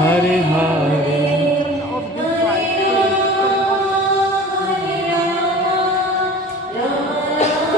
Hare Hare. Turn off the bright, please. Turn off.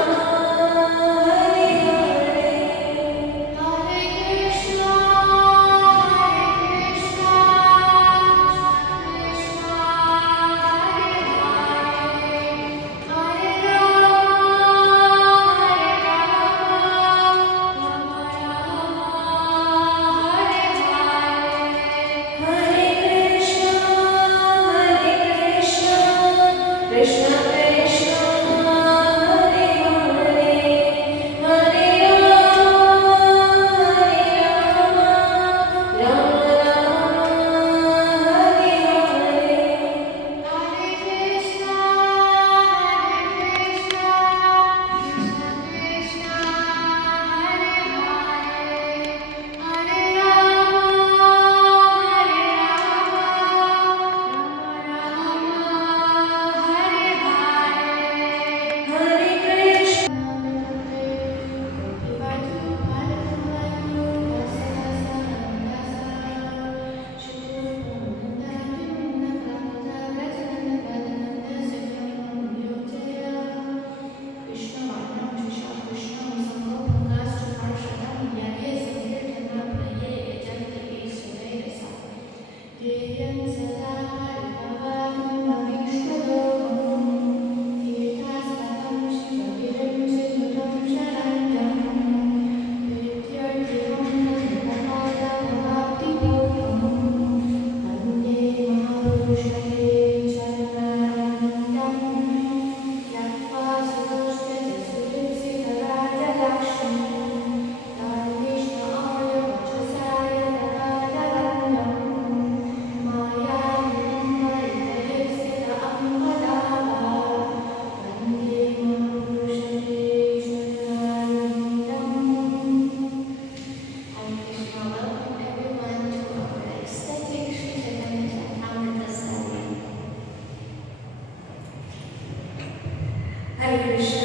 হরে কৃষ্ণ,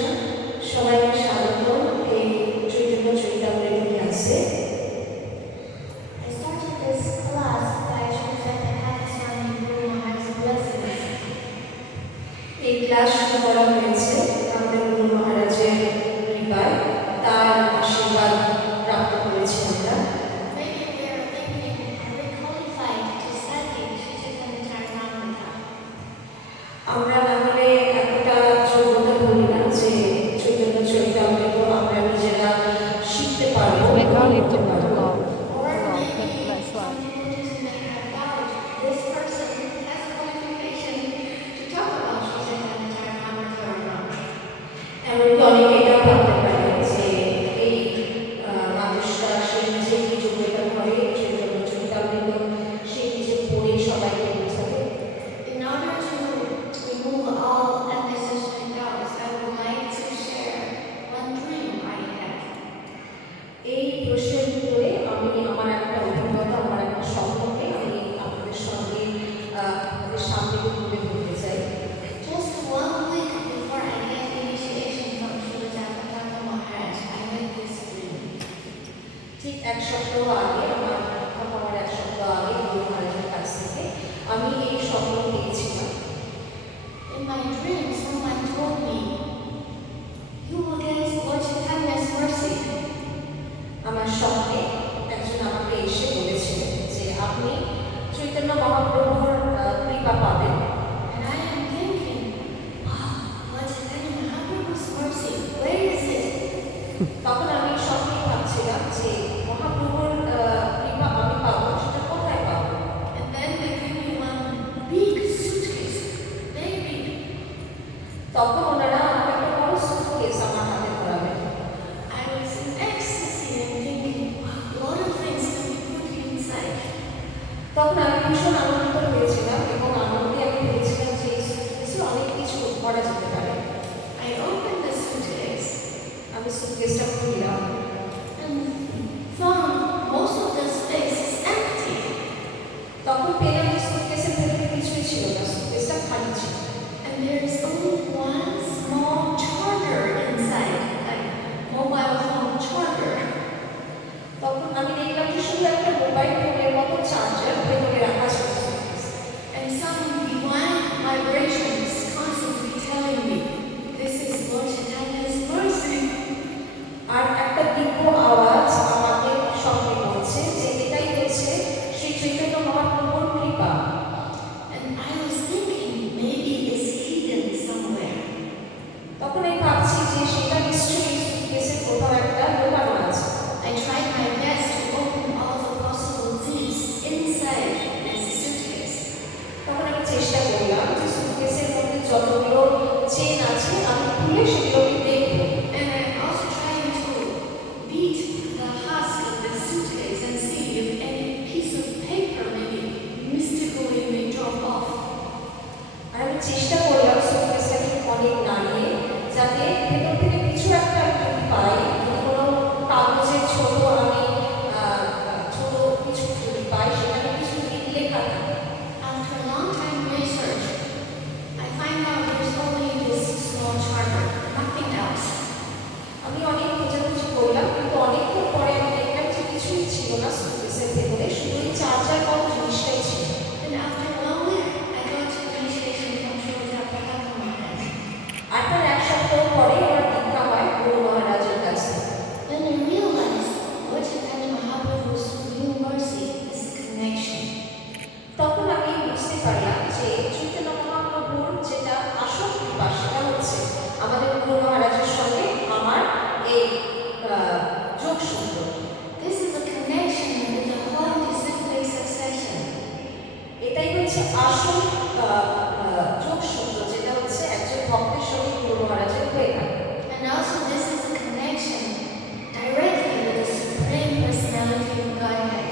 সবাইকে স্বাগত এই চৈতন্য চরিতামৃত ক্লাসে। I started this class by Shri Pakistan Guru Maharaj's blessings. এই ক্লাস শুরু করা হয়েছে আমাদের গুরু মহারাজের কৃপায়, তার আশীর্বাদ প্রাপ্ত করেছি আমরা। Maybe we are thinking, are we qualified to study Shri Chaitanya Charitamrita? আমরা না হলে এতটা যোগ্যতা বলি না যে চৈতন্য চরিতামৃত আমরা নিজেরা শিখতে পারবো, Bengali পড়তে to পারবো। love. Or Love. maybe That's some right. people just may have doubt this person has a qualification to talk about Shri Chaitanya Charitamrita or not. এমনকি অনেকে এটাও ভাবতে পারে যে এই মানুষটা সে নিজে কি যোগ্যতা করে চৈতন্য চরিতামৃত সে নিজে পড়ে সবাইকে বোঝাবে। In order to remove all unnecessary doubts, I would like to share one dream I had. এই প্রশ্নের তখন ওনারা আমাকে একটা বড় সুটকেস আমার হাতে ধরাবেন। I was in ecstasy and thinking, a lot of things can be put inside. তখন আমি ভীষণ আনন্দিত হয়েছিলাম এবং আনন্দে আমি ভেবেছিলাম যে এই সুটকেসে অনেক কিছু করা যেতে পারে। I opened the suitcase আমি সুটকেসটা খুললাম and found most of the space is empty. তখন পেলাম যে সুটকেসের ভেতরে কিছুই ছিল না, সুটকেসটা খালি ছিল। And there is only one small charger inside, like mobile phone charger. তখন আমি দেখলাম যে শুধু একটা মোবাইল ফোনের মতো চার্জার ভেতরে রাখা ছিল সুটকেসে। And some divine vibrations constantly telling me, this is Lord Chaitanya's mercy. আর একটা দিব্য আওয়াজ আমাকে সঙ্গে বলছে যে এটাই হচ্ছে শ্রী চৈতন্য মহাপ্রভুর কৃপা। And I was thinking, maybe it's hidden somewhere. তখন আমি ভাবছি যে সেটা নিশ্চয়ই সুটকেসের কোথাও একটা লুকানো আছে। I tried my best to open all the possible zips inside this suitcase. তখন আমি চেষ্টা করলাম যে সুটকেসের মধ্যে যতগুলো চেন আছে আমি খুলে সেগুলোকে দেখব। And I'm also trying to beat the husk of the suitcase and see if any piece of paper maybe mystically may drop off. আর আমি চেষ্টা করলাম সুটকেসটাকে অনেক নাড়িয়ে যাতে ভেতর থেকে কিছু একটা আমি পাই, যদি কোনো কাগজের ছোট আমি ছোট কিছু যদি পাই সেখানে কিছু লেখা থাকে। After a long time research, I find out there's only this small charger, nothing else. আমি অনেক খোঁজাখুঁজি করলাম কিন্তু অনেকক্ষণ পরে আমি দেখলাম যে কিছুই ছিল না সুটকেসের ভেতরে, শুধু এই চার্জার কম জিনিসটাই ছিল। And after 1 week, I got initiation from Sri Prabhupada Maharaj. আর তার এক সপ্তাহ পরে আমার দীক্ষা হয় গুরু মহারাজের কাছে। Then I realized Lord Chaitanya Mahaprabhu's new mercy is a connection. তখন আমি বুঝতে পারলাম যে চৈতন্য মহাপ্রভুর যেটা আসল কৃপা সেটা হচ্ছে আমাদের গুরু মহারাজের সঙ্গে আমার এই যোগসূত্র। This is a connection with the whole disciplic succession. এটাই হচ্ছে আসল যোগসূত্র, যেটা হচ্ছে একজন ভক্তের সঙ্গে গুরু মহারাজের হয়ে থাকে। And also this is a connection directly with the Supreme Personality of Godhead.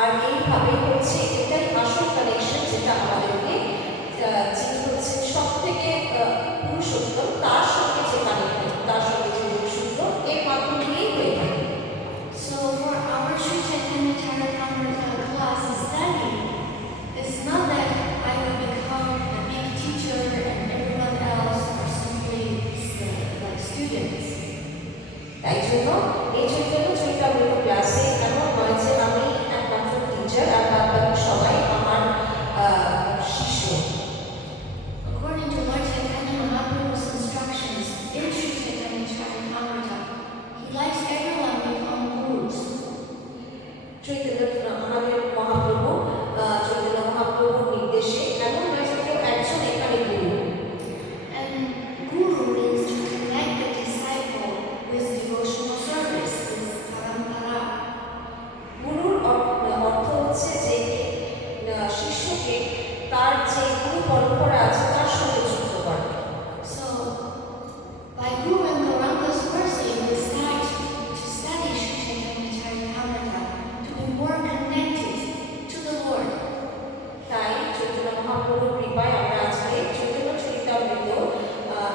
আর এইভাবে হচ্ছে এটাই আসল কানেকশন যেটা আমাদেরকে যিনি হচ্ছেন সব থেকে পুরুষোত্তম তার সঙ্গে যে কানেকশন, তার সঙ্গে যে যোগসূত্র এর মাধ্যমে দিয়েই হয়ে থাকে। So for our Sri Chaitanya Charitamrita class study, it's not that I will become a big teacher and everyone else are simply like students. তাই জন্য এই চৈতন্য চরিতামৃত ক্লাসে এমন নয় যে আমি একমাত্র টিচার আর বাদ বাকি সবাই আমার শিষ্য। According to Lord Chaitanya Mahaprabhu's instructions in Sri Chaitanya Charitamrita, he likes everyone to become gurus. Chaitanya আমাদের মহাপ্রভু চৈতন্য মহাপ্রভুর নির্দেশে এমন নয় যে কেউ একজন এখানে গুরু। And guru means to connect the disciple with devotional service, with parampara. গুরুর অর্থ হচ্ছে যে শিষ্যকে তার যে গুরু পরম্পরা আছে তার সঙ্গে যুক্ত করা। So, by Guru and Gauranga's mercy, we start to study Sri Chaitanya Charitamrita to be more connected to the Lord. তাই চৈতন্য মহাপ্রভুর কৃপায় আমরা আজকে চৈতন্য চরিতামৃত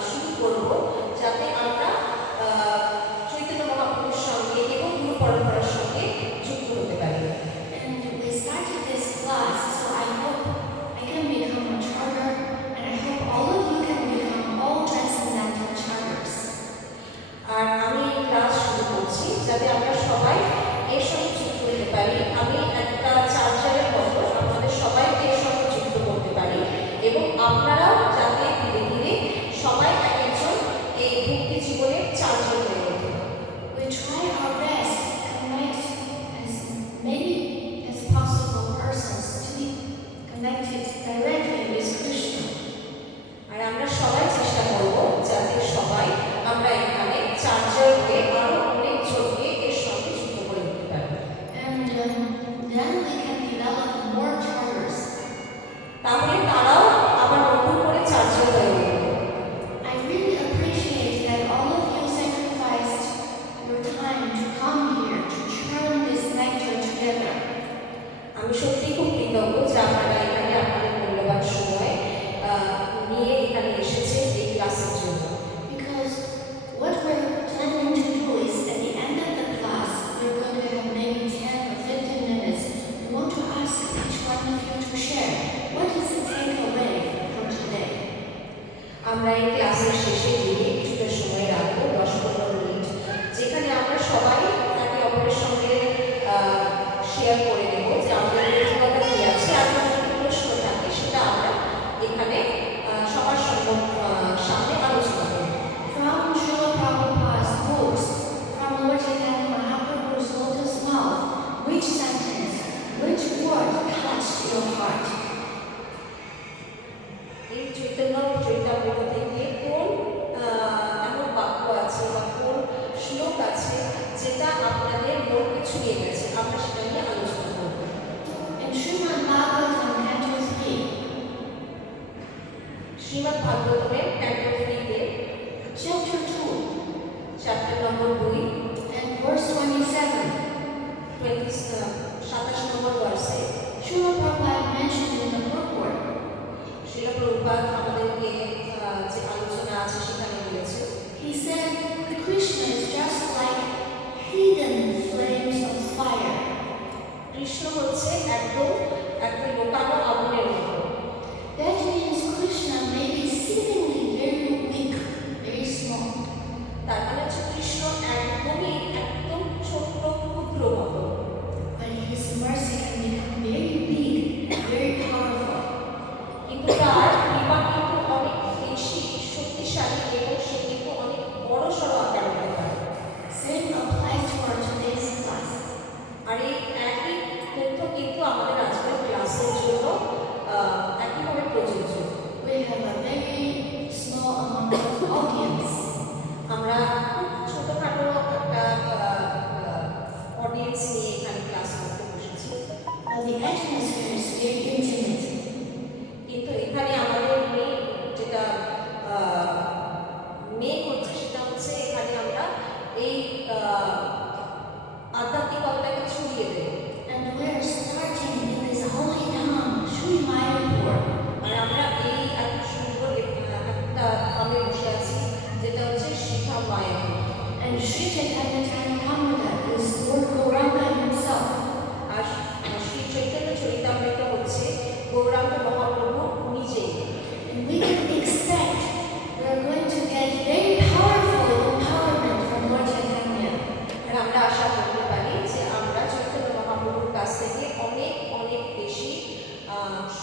শুরু করব, যাতে আমরা চৈতন্য মহাপ্রভুর সঙ্গে এবং গুরু পরম্পরার সঙ্গে যুক্ত হতে পারি। And we started this class, so I hope I can become a charter, and I hope all of you can become all transcendental charters. আর আমি এই ক্লাস শুরু করছি যাতে আমরা সবাই এর সঙ্গে যুক্ত হতে পারি। আমি একটা চার্জারের মতো আপনাদের সবাইকে এর সঙ্গে যুক্ত করতে পারি এবং আপনারাও যাতে ধীরে ধীরে সবাই এক একজন এই ভক্তি জীবনের চার্জার হয়ে ওঠে। We try our best to connect as many as possible persons to be connected directly with Krishna. আর আমরা সবাই চেষ্টা করব যাতে সবাই আমরা এখানে চার্জার হয়ে আরো অনেক জনকে এর সঙ্গে যুক্ত করে দিতে পারি। And then we can develop more charters. তাহলে তারাও আবার নতুন করে চার্জার হয়ে উঠবে। I নিয়ে এখানে এসেছে এই ক্লাসের জন্য। Because what we're planning to do is at the end of the class, we're going to have maybe 10 or 15 minutes. We want to ask each one of you to share what is the takeaway from today. আমরা এই ক্লাসের শেষে দিকে কিছুটা সময় রাখবো, 10-15 মিনিট, যেখানে আমরা সবাই একে অপরের সঙ্গে শেয়ার করে নেব যে আমাদের অভিজ্ঞতা কী আছে, আর যদি প্রশ্ন থাকে সেটা আমরা এখানে সবার সামনে আলোচনা করব। From Srila Prabhupada's books, from Lord Chaitanya Mahaprabhu's lotus mouth, which sentence, which word touched your heart? এই চৈতন্য চরিতামৃত থেকে কোন এমন বাক্য আছে বা কোন শ্লোক আছে যেটা আপনাদের মনকে ছুঁয়ে গেছে, আমরা সেটা নিয়ে আলোচনা করব। In Srimad Bhagavatam, Canto 3, Srimad ভাগবতমের ক্যান্টো 3-তে Chapter 2, chapter number 2, and verse 27, 27 number ভার্সে Srila Prabhupada mentioned in the purport, Srila Prabhupada আমাদেরকে যে আলোচনা আছে সেখানে বলেছে, he said, Krishna is just like hidden flames of fire. Krishna হচ্ছে একদম একটা লোকানো আগুনের মতো। That means Krishna may be seemingly very weak, very small, তার মানে হচ্ছে কৃষ্ণ একদম ছোট্ট ক্ষুদ্র মতো, but his mercy can become very big, very powerful. কিন্তু তার কৃপা কিন্তু অনেক বেশি শক্তিশালী এবং সে কিন্তু অনেক বড় সড় আকার হতে পারে। Same applies to our today's class. আর এই একই তথ্য কিন্তু আমাদের আজকের ক্লাসের জন্য একইভাবে প্রযোজ্য। We have a very small amount of audience. আমরা খুব ছোটোখাটো একটা অডিয়েন্স নিয়ে এখানে ক্লাস করতে বসেছি, But the atmosphere is very intimate. কিন্তু এখানে আমাদের যেটা মেন হচ্ছে সেটা হচ্ছে এখানে আমরা এই আধ্যাত্মিকতাটাকে ছড়িয়ে দেব। And we are starting in this holy town, Sri Mayapur. আর আমরা এই এত সুন্দর একটা ধামে বসে আছি যেটা হচ্ছে শিখা Mayapur. And Sri Chaitanya Charitamrita is Lord Gauranga himself. আর শ্রী চৈতন্য চরিতামৃত হচ্ছে গৌরাঙ্গ মহাপ্রভু নিজেই। And we can expect we are going to get very powerful empowerment from Lord Chaitanya. আর আমরা আশা করতে পারি যে আমরা চৈতন্য মহাপ্রভুর কাছ থেকে অনেক অনেক বেশি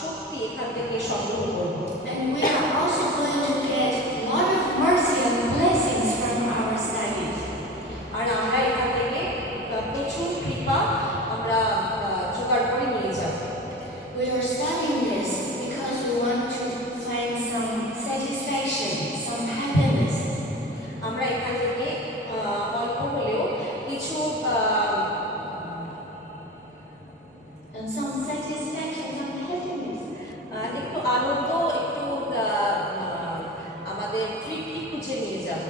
শক্তি এখান থেকে সংগ্রহ করব। And we are also going to get a lot of mercy and blessings from our studies. আর আমরা এখান থেকে প্রচুর কৃপা আমরা জোগাড় করে নিয়ে যাব। We are studying this because we want to find some satisfaction, some happiness. আমরা এখান থেকে অল্প হলেও কিছু And some satisfaction, some happiness. একটু আনন্দ, একটু আমাদের তৃপ্তি খুঁজে নিয়ে যাব।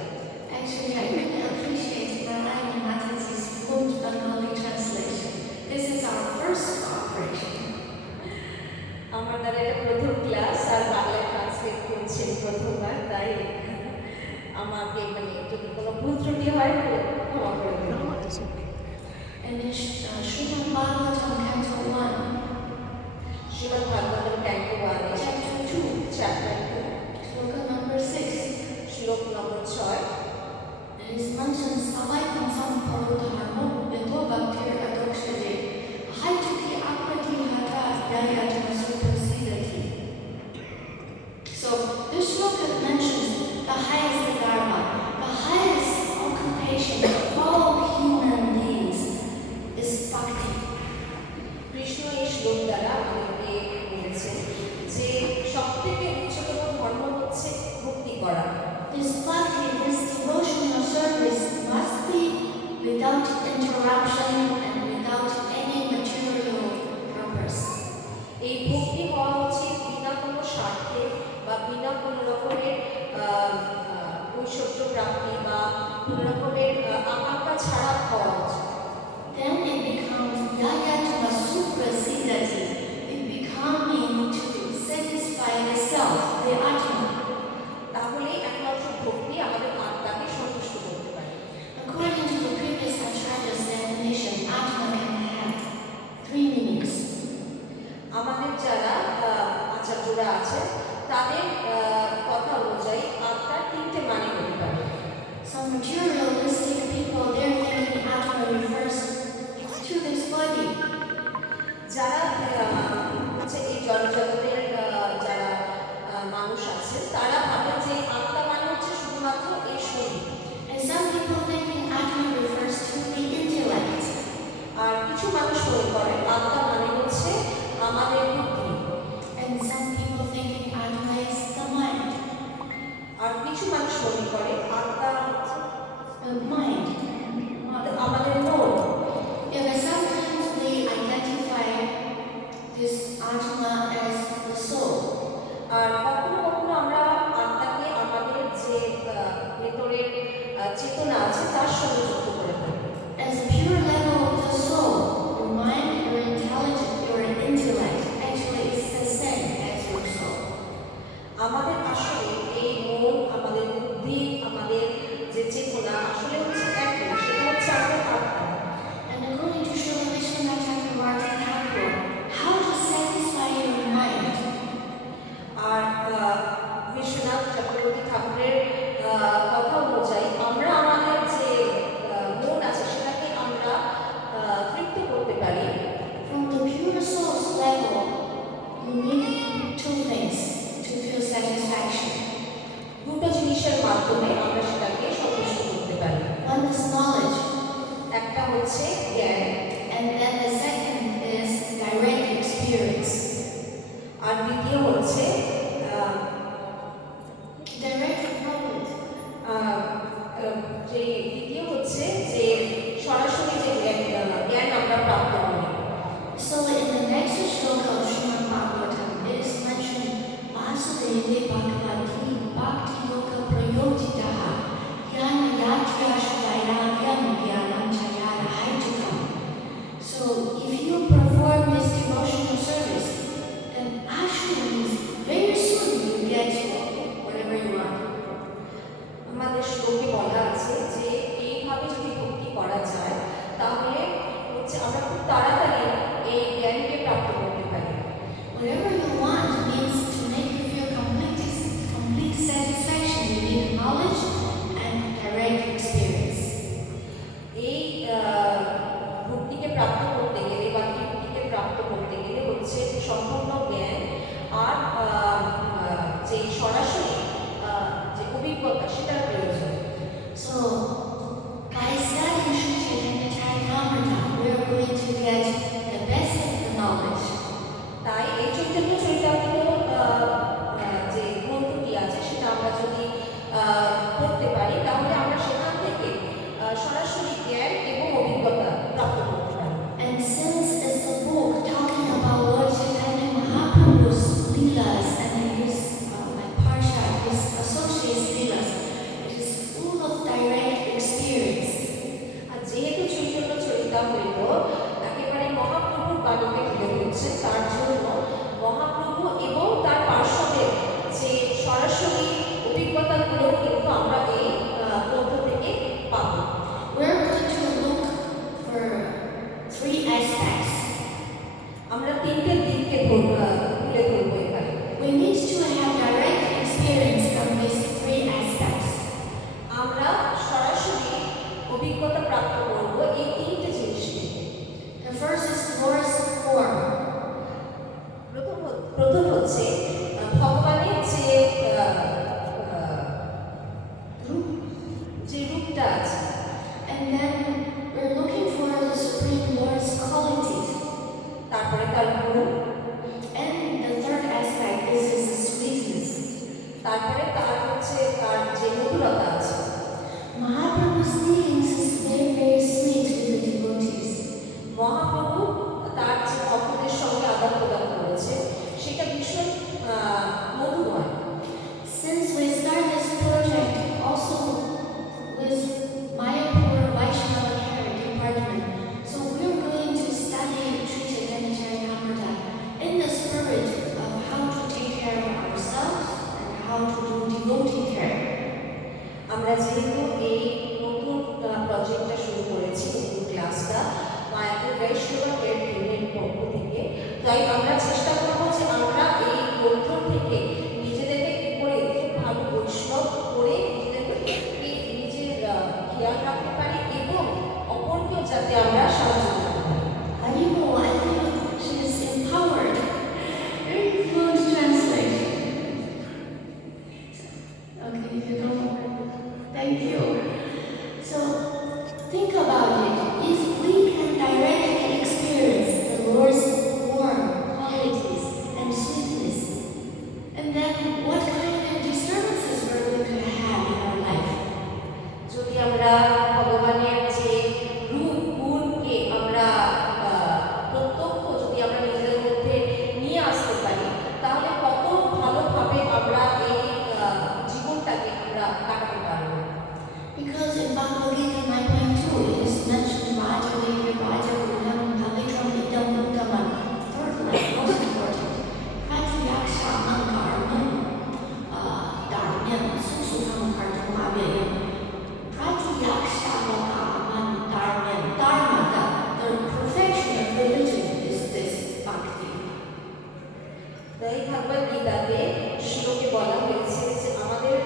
Actually, I really appreciate Narayana Mataji's fluent Bengali translation. This is our first cooperation. আমার দ্বারা এটা প্রথম ক্লাস আর বাংলায় ট্রান্সলেট করছেন প্রথমবার, তাই আমাকে যদি কোনো ভুল ত্রুটি হয় তো ক্ষমা করে দেবেন। And in Srimad Bhagavatam, Canto 1, Srimad Bhagavatam canto 1 Chapter 2, chapter 2 Sloka number 6, শ্লোক নম্বর 6 it is mentioned, Savaikam Samparo Dharma, Yato Bhaktir Adokshade, Haituki Akrati Hata Yayatma Suprasidati. So, this sloka mentions the highest dharma, the highest occupation of all human beings is bhakti. Krishna এই শ্লোক দ্বারা আমাদেরকে বলেছেন যে সবথেকে উচ্চতম ধর্ম হচ্ছে ভক্তি করা। This bhakti, this devotional service must be without interruption and without any material purpose. এই ভক্তি হওয়া উচিত বিনা কোনো স্বার্থে বা বিনা কোনো রকমের ঐশ্বর্য প্রাপ্তি বা কোনো রকমের আকাঙ্ক্ষা ছাড়া হওয়া উচিত। Then it becomes yayatma suprasidati. It becoming to satisfy the self, the atma. কিছু মানুষ মনে করে আত্মা হচ্ছে mind. আমাদের মন। Yeah, but sometimes we identify this Atma as the soul. আর কখনো কখনো আমরা আত্মাকে আমাদের যে ভেতরের চেতনা আছে তার সঙ্গে যুক্ত করে থাকি। As a pure level of the soul, your mind, your intelligence, your intellect actually is the same as your soul. আমাদের আসলে এই মন, আমাদের বুদ্ধি, আমাদের যে চেতনা আসলে হচ্ছে একই, সেটা হচ্ছে আমাদের আত্মা। And according to Srila Vishwanath Chakravarti Thakur, how to satisfy your mind? আর বিশ্বনাথ চক্রবর্তী ঠাকুরের কথা অনুযায়ী আমরা আমাদের যে মন আছে সেটাকে আমরা তৃপ্ত করতে পারি। From the pure soul's level, you need two things to feel satisfaction. দুটো জিনিসের মাধ্যমে আমরা সেটাকে সন্তুষ্ট করতে পারি। One is knowledge, একটা হচ্ছে জ্ঞান, and then the second is direct experience. আর দ্বিতীয় হচ্ছে Direct knowledge. যে দ্বিতীয় হচ্ছে যে সরাসরি যে জ্ঞান আমরা প্রাপ্ত করি। So in the next shloka of Srimad Bhagavatam, it is mentioned Vasudeva Bhagavati Bhakti Yoga Prayojitaha Yana Yatyashu Vairagyam Gyanam Chayara Haitukam. So if you perform this devotional service, then actually means very soon you get whatever you want. আমাদের শ্লোকে বলা আছে যে এইভাবে যদি ভক্তি করা যায় তাহলে হচ্ছে আমরা খুব তাড়াতাড়ি এই জ্ঞানকে প্রাপ্ত করতে পারি। Whatever you want means to make you feel complete satisfaction. You need knowledge and direct experience. এই ভক্তিকে প্রাপ্ত করতে গেলে বা ভক্তিকে প্রাপ্ত করতে গেলে হচ্ছে সম্পূর্ণ জ্ঞান আর যে সরাসরি যে অভিজ্ঞতা সেটার প্রয়োজন। So, by studying Sri Chaitanya Charitamrita, we are going to get the best of the knowledge. তাই এই চৈতন্য চরিতামৃত যে গ্রন্থটি আছে সেটা আমরা যদি পড়তে পারি তাহলে আমরা সেখান থেকে সরাসরি জ্ঞান এবং অভিজ্ঞতা প্রাপ্ত করতে পারি। And since it's a book talking about Lord Chaitanya Mahaprabhu's leelas and his like parsha, his associates leelas, it is full of direct experience. আর যেহেতু চৈতন্য চরিতামৃত একেবারে মহাপ্রভুর বাণীতে তুলে ধরছে তার জন্য মহাপ্রভু এবং তার পার্শ্বদের যে সরাসরি অভিজ্ঞতাগুলো কিন্তু আমরা এই গ্রন্থ থেকে পাবো। We're going to look for three aspects. আমরা তিনটে দিককে তুলে ধরবো এখানে। We need to have direct experience from these three aspects. আমরা সরাসরি অভিজ্ঞতা প্রাপ্ত করব এই তিনটে জিনিস থেকে। The first is Lord's form. প্রথম হচ্ছে ভগবানের যে রূপটা আছে, And then we're looking for the Supreme Lord's qualities. তারপরে তার গুণ, And the third aspect is his sweetness. তারপরে তার যে মধুরতা আছে। Mahaprabhu's dealings is very, very sweet with the devotees. Mahaprabhu তার যে ভক্তদের সঙ্গে আদান প্রদান করেছে সেটা ভীষণ মধুময়। Since we start this project also with Mayapur Vaishnava Care Department, so we're going to study Sri Chaitanya Charitamrita in the spirit of how to take care of ourselves and how to do devotee care. আমরা যেহেতু এই নতুন প্রজেক্টটা শুরু করেছি, নতুন ক্লাসটা মায়াপুর বৈষ্ণব কেয়ার ইউনিয়ন পক্ষ থেকে, তাই আমরা চেষ্টা করবো যে আমরা এই গ্রন্থ থেকে নিজেদেরকে কি করে খুব ভালো বৈষ্ণব করে নিজেদেরকে নিজের খেয়াল রাখতে পারি এবং অপরকেও যাতে আমরা সাহায্য করতে পারি। Harimo, I think she is empowered. Very fluent translation. Okay, if you don't mind. Thank you. So, think about it. If we can directly experience the Lord's form, qualities, and sweetness, and then what kind of disturbances we're going to have আমরা ভগবানের যে রূপ গুণকে আমরা প্রত্যক্ষ যদি আমরা নিজেদের মধ্যে নিয়ে আসতে পারি, তাহলে কত ভালোভাবে আমরা এই জীবনটাকে আমরা কাটাতে পারবো। Because in Bhagavad Gita 9.2 it is mentioned Raja Virya Raja Gurudam Pavikram Idam Uttaman. Third line, most important. Pratiyaksha Ankaranam Dharmyam Susukam Kartamavayam. Pratiyaksha Ankaranam Dharmyam. Dharma, the perfection of religion is this bhakti. তাই ভগবদ গীতাতে শ্লোকে বলা হয়েছে যে আমাদের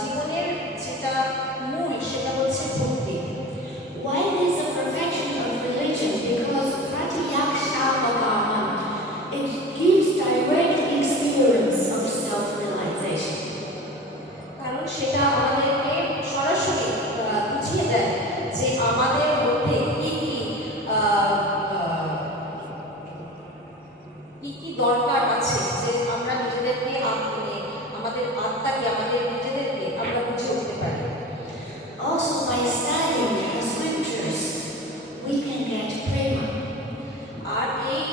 জীবনের যেটা মূল সেটা হচ্ছে ভক্তি। Why is the perfection of religion? Because Pratyaksha it gives direct experience of self-realization. কারণ সেটা আমাদেরকে সরাসরি বুঝিয়ে দেয় যে আমাদের মধ্যে কি দরকার আছে, যে আমরা নিজেদেরকে আমাদের আত্মাকে আমাদের নিজেদেরকে আমরা বুঝে উঠতে পারি। Also, by studying the scriptures, we can get prema. আর এই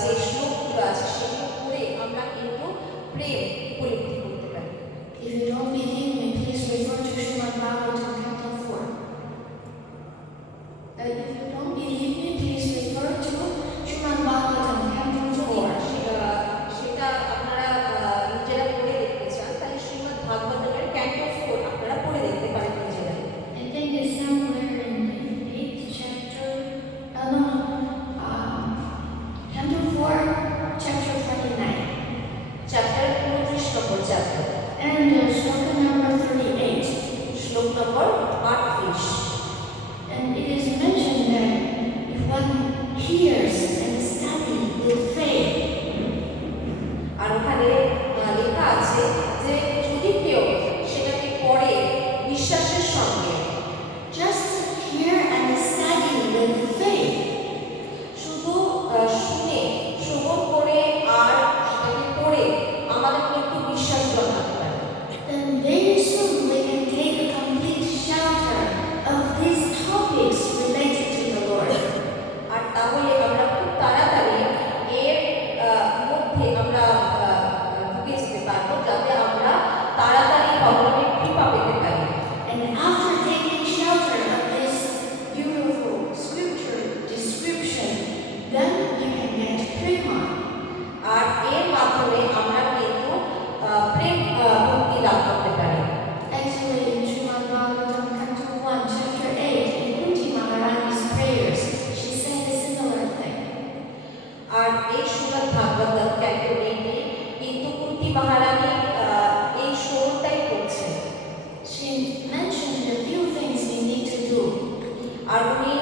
যে শ্লোকগুলো আছে সেগুলো পড়ে আমরা কিন্তু প্রেম উপলব্ধি করতে পারি। If you don't believe me, please refer to Srimad Bhagavatam Canto 4. If you don't believe me, please refer to Srimad Bhagavatam Canto 4. সেটা আপনারা নিজেরা পড়ে দেখতে চান, তাহলে শ্রীমদ্ ভাগবতের ক্যান্টো 4 আপনারা পড়ে দেখতে পারেন নিজেরা। I think it's somewhere in the 8th chapter. Canto 4, chapter 29. চ্যাপ্টার 29 number chapter, And sloka number 38. শ্লোক নম্বর 38। And it is mentioned that if one hears and study with faith, আর ওখানে লেখা আছে যে যদি কেউ সেটাকে পড়ে বিশ্বাসের সঙ্গে, just hear and study with faith, শুধু শুনে শ্রবণ করে আর সেটাকে পড়ে আমাদেরকে একটু বিশ্বাস জন্মাতে পারে, then very soon we can take a complete shelter of these topics related to the Lord. আর তাহলে আমরা খুব তাড়াতাড়ি এর মধ্যে আমরা ঢুকে যেতে পারবো, যাতে আমরা তাড়াতাড়ি ভগবানের কৃপা পেতে পারি। And after taking shelter of this beautiful scripture description, then you can get prema. আর এর মাধ্যমে আমরা কিন্তু প্রেম ভক্তি লাভ করতে পারি। Actually, in Srimad Bhagavatam Canto 1, chapter 8, in Kunti Maharani's prayers, she said a similar thing. আর এই শ্রীমদ্ ভাগবতম ক্যান্টো 8 কিন্তু কুন্তি মহারানী এই শ্লোকটাই করছেন। She mentioned a few things we need to do. আর উনি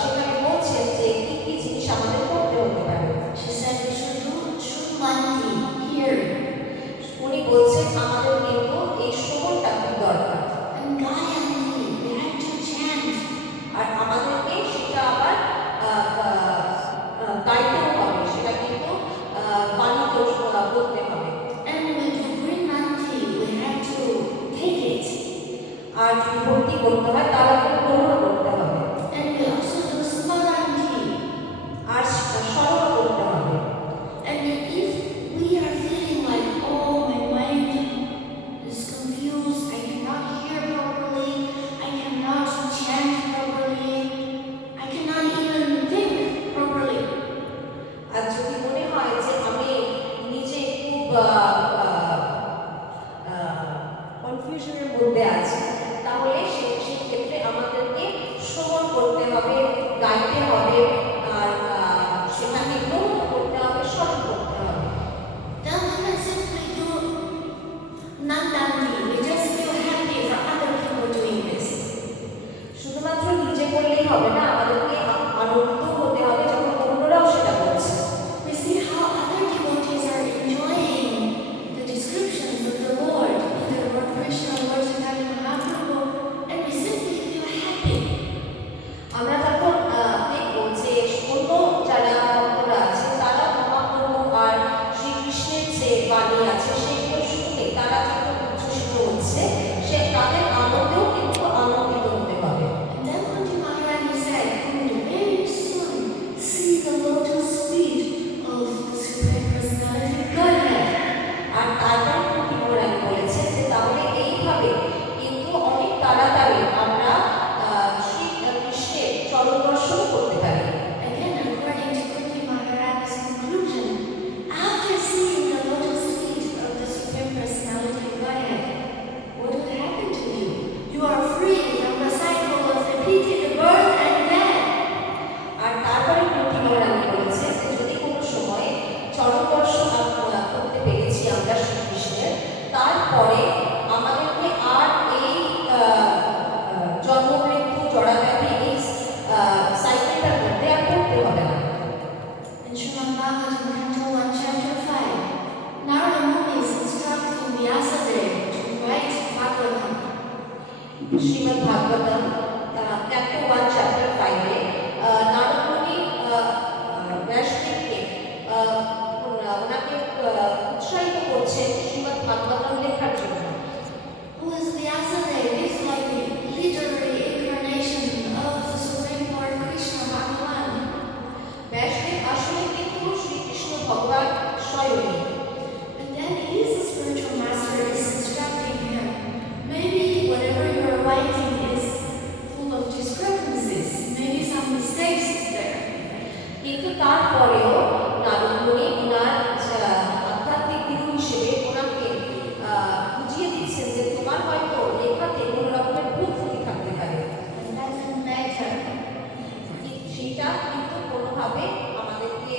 সেখানে বলছেন যে কি কি জিনিস আমাদের করতে হতে পারে। She said we should do Shrumanti, hearing, উনি বলছেন আমাদের কিন্তু এই শ্রবণটা খুব দরকার, and Gayanti, we have to chant. আর আমাদেরকে সেটা আবার গাইতেও হবে, সেটা কিন্তু বাণীতেও বলতে হবে। And with Grimanti, we have to take it. আর যদি ভক্তি করতে হয় তাহলে গ্রহণ করতে হবে, And we also do Smaranti. আর স্মরণ করতে হবে। And if we are feeling like, oh, my mind is confused, I cannot hear properly, I cannot chant properly, I cannot even think properly, আর যদি মনে হয় যে আমি নিজে খুব কনফিউশনের মধ্যে আছি, তাহলে সেই ক্ষেত্রে আমাদেরকে শ্রবণ করতে হবে, গাইতে হবে, আর সেটাকে গ্রহণ করতে হবে, স্মরণ করতে হবে। then we can simply do Nandanti. We just feel happy for other people doing this. শুধুমাত্র নিজে করলেই হবে না, আমাদেরকে আনন্দিত হতে হবে যখন অন্যরাও সেটা করছে। We see how other devotees are enjoying the descriptions of the Lord, either Lord Krishna or Lord Chaitanya Mahaprabhu, and we simply feel happy. আমরা তখন দেখবো যে শ্রীমদ্ ভাগবতম ক্যাপ্টো 1 চ্যাপ্টার 5 এ নারদ মুনি ব্যাসদেবকে ওনাকে উৎসাহিত করছেন শ্রীমদ্ ভাগবতম লেখার জন্য। Who is Vyasadeva? Is like the literary incarnation of the Supreme Lord Krishna Bhagavan. Vyasdev আসলে কিন্তু শ্রীকৃষ্ণ ভগবান স্বয়ং। And then his spiritual master is instructing him. Maybe whatever you're writing is full of discrepancies. Maybe some mistakes is there. কিন্তু তারপরেও নারদ মুনি ওনার আধ্যাত্মিক দিক হিসেবে ওনাকে বুঝিয়ে দিচ্ছেন যে তোমার হয়তো লেখাতে কোনো রকমের ভুল ত্রুটি থাকতে পারে। And doesn't matter. সেটা কিন্তু কোনোভাবে আমাদেরকে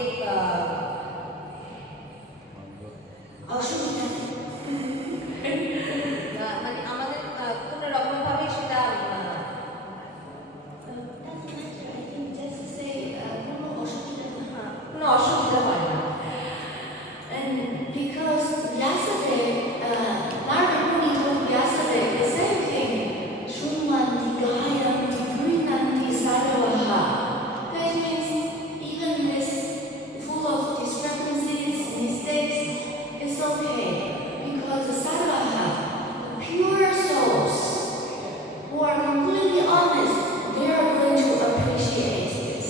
অসুবিধা মানে আমাদের কোনো রকমভাবে সেটা doesn't matter. I think just to say কোনো অসুবিধা না। কোনো অসুবিধা হয় না। And because Vyasadeva, Narada Muni told Vyasadeva the same thing. Shunvanti gayanti grinanti sadhavaha. That means even this full of discrepancies, mistakes, it's okay. Because the sadhavaha, pure souls, who are completely honest, they are going to appreciate this.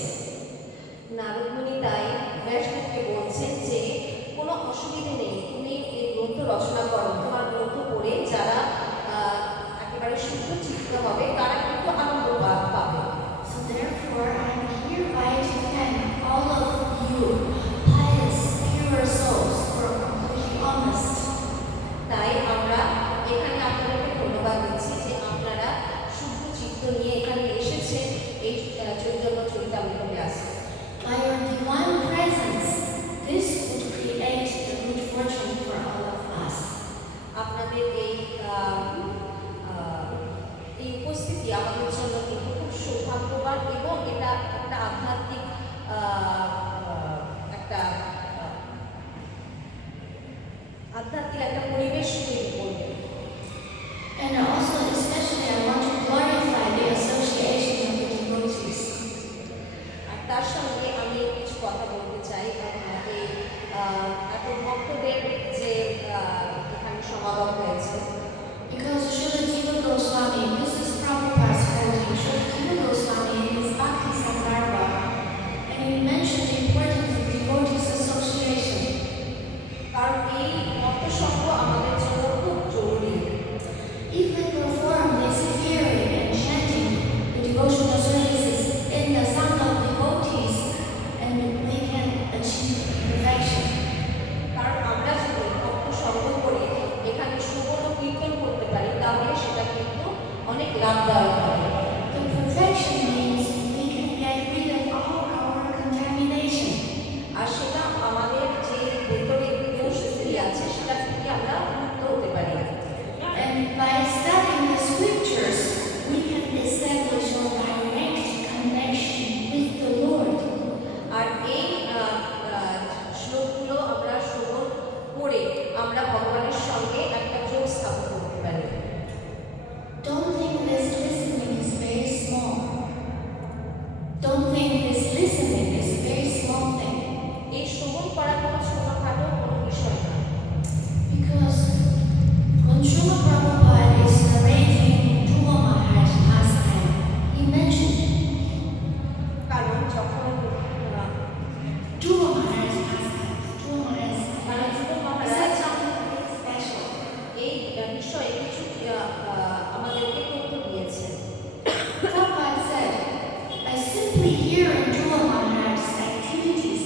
Narad মুনি তাই ব্যাসদেবকে বলছেন যে কোনো অসুবিধে নেই, তুমি এই গ্রন্থ রচনা করো, তোমার গ্রন্থ পড়ে যারা একেবারে শুদ্ধ চিত্ত হবে তারা কিন্তু আনন্দ পাবে। So therefore, I am hereby to thank all of you, pious, pure souls, who are completely honest. তাই আমরা এখানে আপনাদেরকে ধন্যবাদ দিচ্ছি যে আপনারা শুদ্ধ চিত্ত নিয়ে এখানে এসেছেন এই চৈতন্য চরিতামৃত ব্যাসে। By your divine presence, this would create a good fortune for all of us. আপনাদের এই উপস্থিতি আমাদের জন্য কিন্তু খুব সৌভাগ্যবান এবং এটা একটা আধ্যাত্মিক একটা পরিবেশ তৈরি করবে। And also, especially, I want to glorify the association of the devotees. আর তার সঙ্গে আমি কিছু কথা বলতে চাই এই এত ভক্তদের যে এখানে সমাগম হয়েছে। Because Srila Jiva Goswami, this is Prabhupada's quoting, Srila Jiva Goswami in his Bhakti Sandarbha, and he mentioned the importance of devotees association. কারণ এই ভক্ত সঙ্গ আমাদের জন্য খুব জরুরি। If we perform this hearing and chanting the devotional services in the sound of devotees, and we can achieve perfection. কারণ আমরা যদি ভক্ত সঙ্গ করে এখানে সুবর্ণ কীর্তন করতে পারি তাহলে সেটা কিন্তু অনেক লাভদায়ক হবে। The perfection means we can get rid of all our contamination. আর সেটা আমাদের যে ভেতরে দোষগুলি আছে সেটা থেকে আমরা মুক্ত হতে পারি। And by studying the scriptures, we can establish a direct connection with the Lord. আর এই শ্লোকগুলো আমরা শ্রবণ করে আমরা ভগবানের সঙ্গে একটা যোগ স্থাপন করতে পারি। Don't think this listening is very small. Don't think this listening is a very small thing. এই শ্রবণ করা কোনো ছোটখাটো কোনো বিষয় না। Because when Srila Prabhupada is narrating Dhruva Maharaj's pastime, he mentioned কারণ যখন Dhruva Maharaj's pastime. Dhruva Maharaj's কারণ ধ্রুব He মহারাজ said something very special. এই বিষয়ে কিছু আমাদেরকে তথ্য দিয়েছেন। Prabhupada said, by simply hearing Dhruva Maharaj's activities,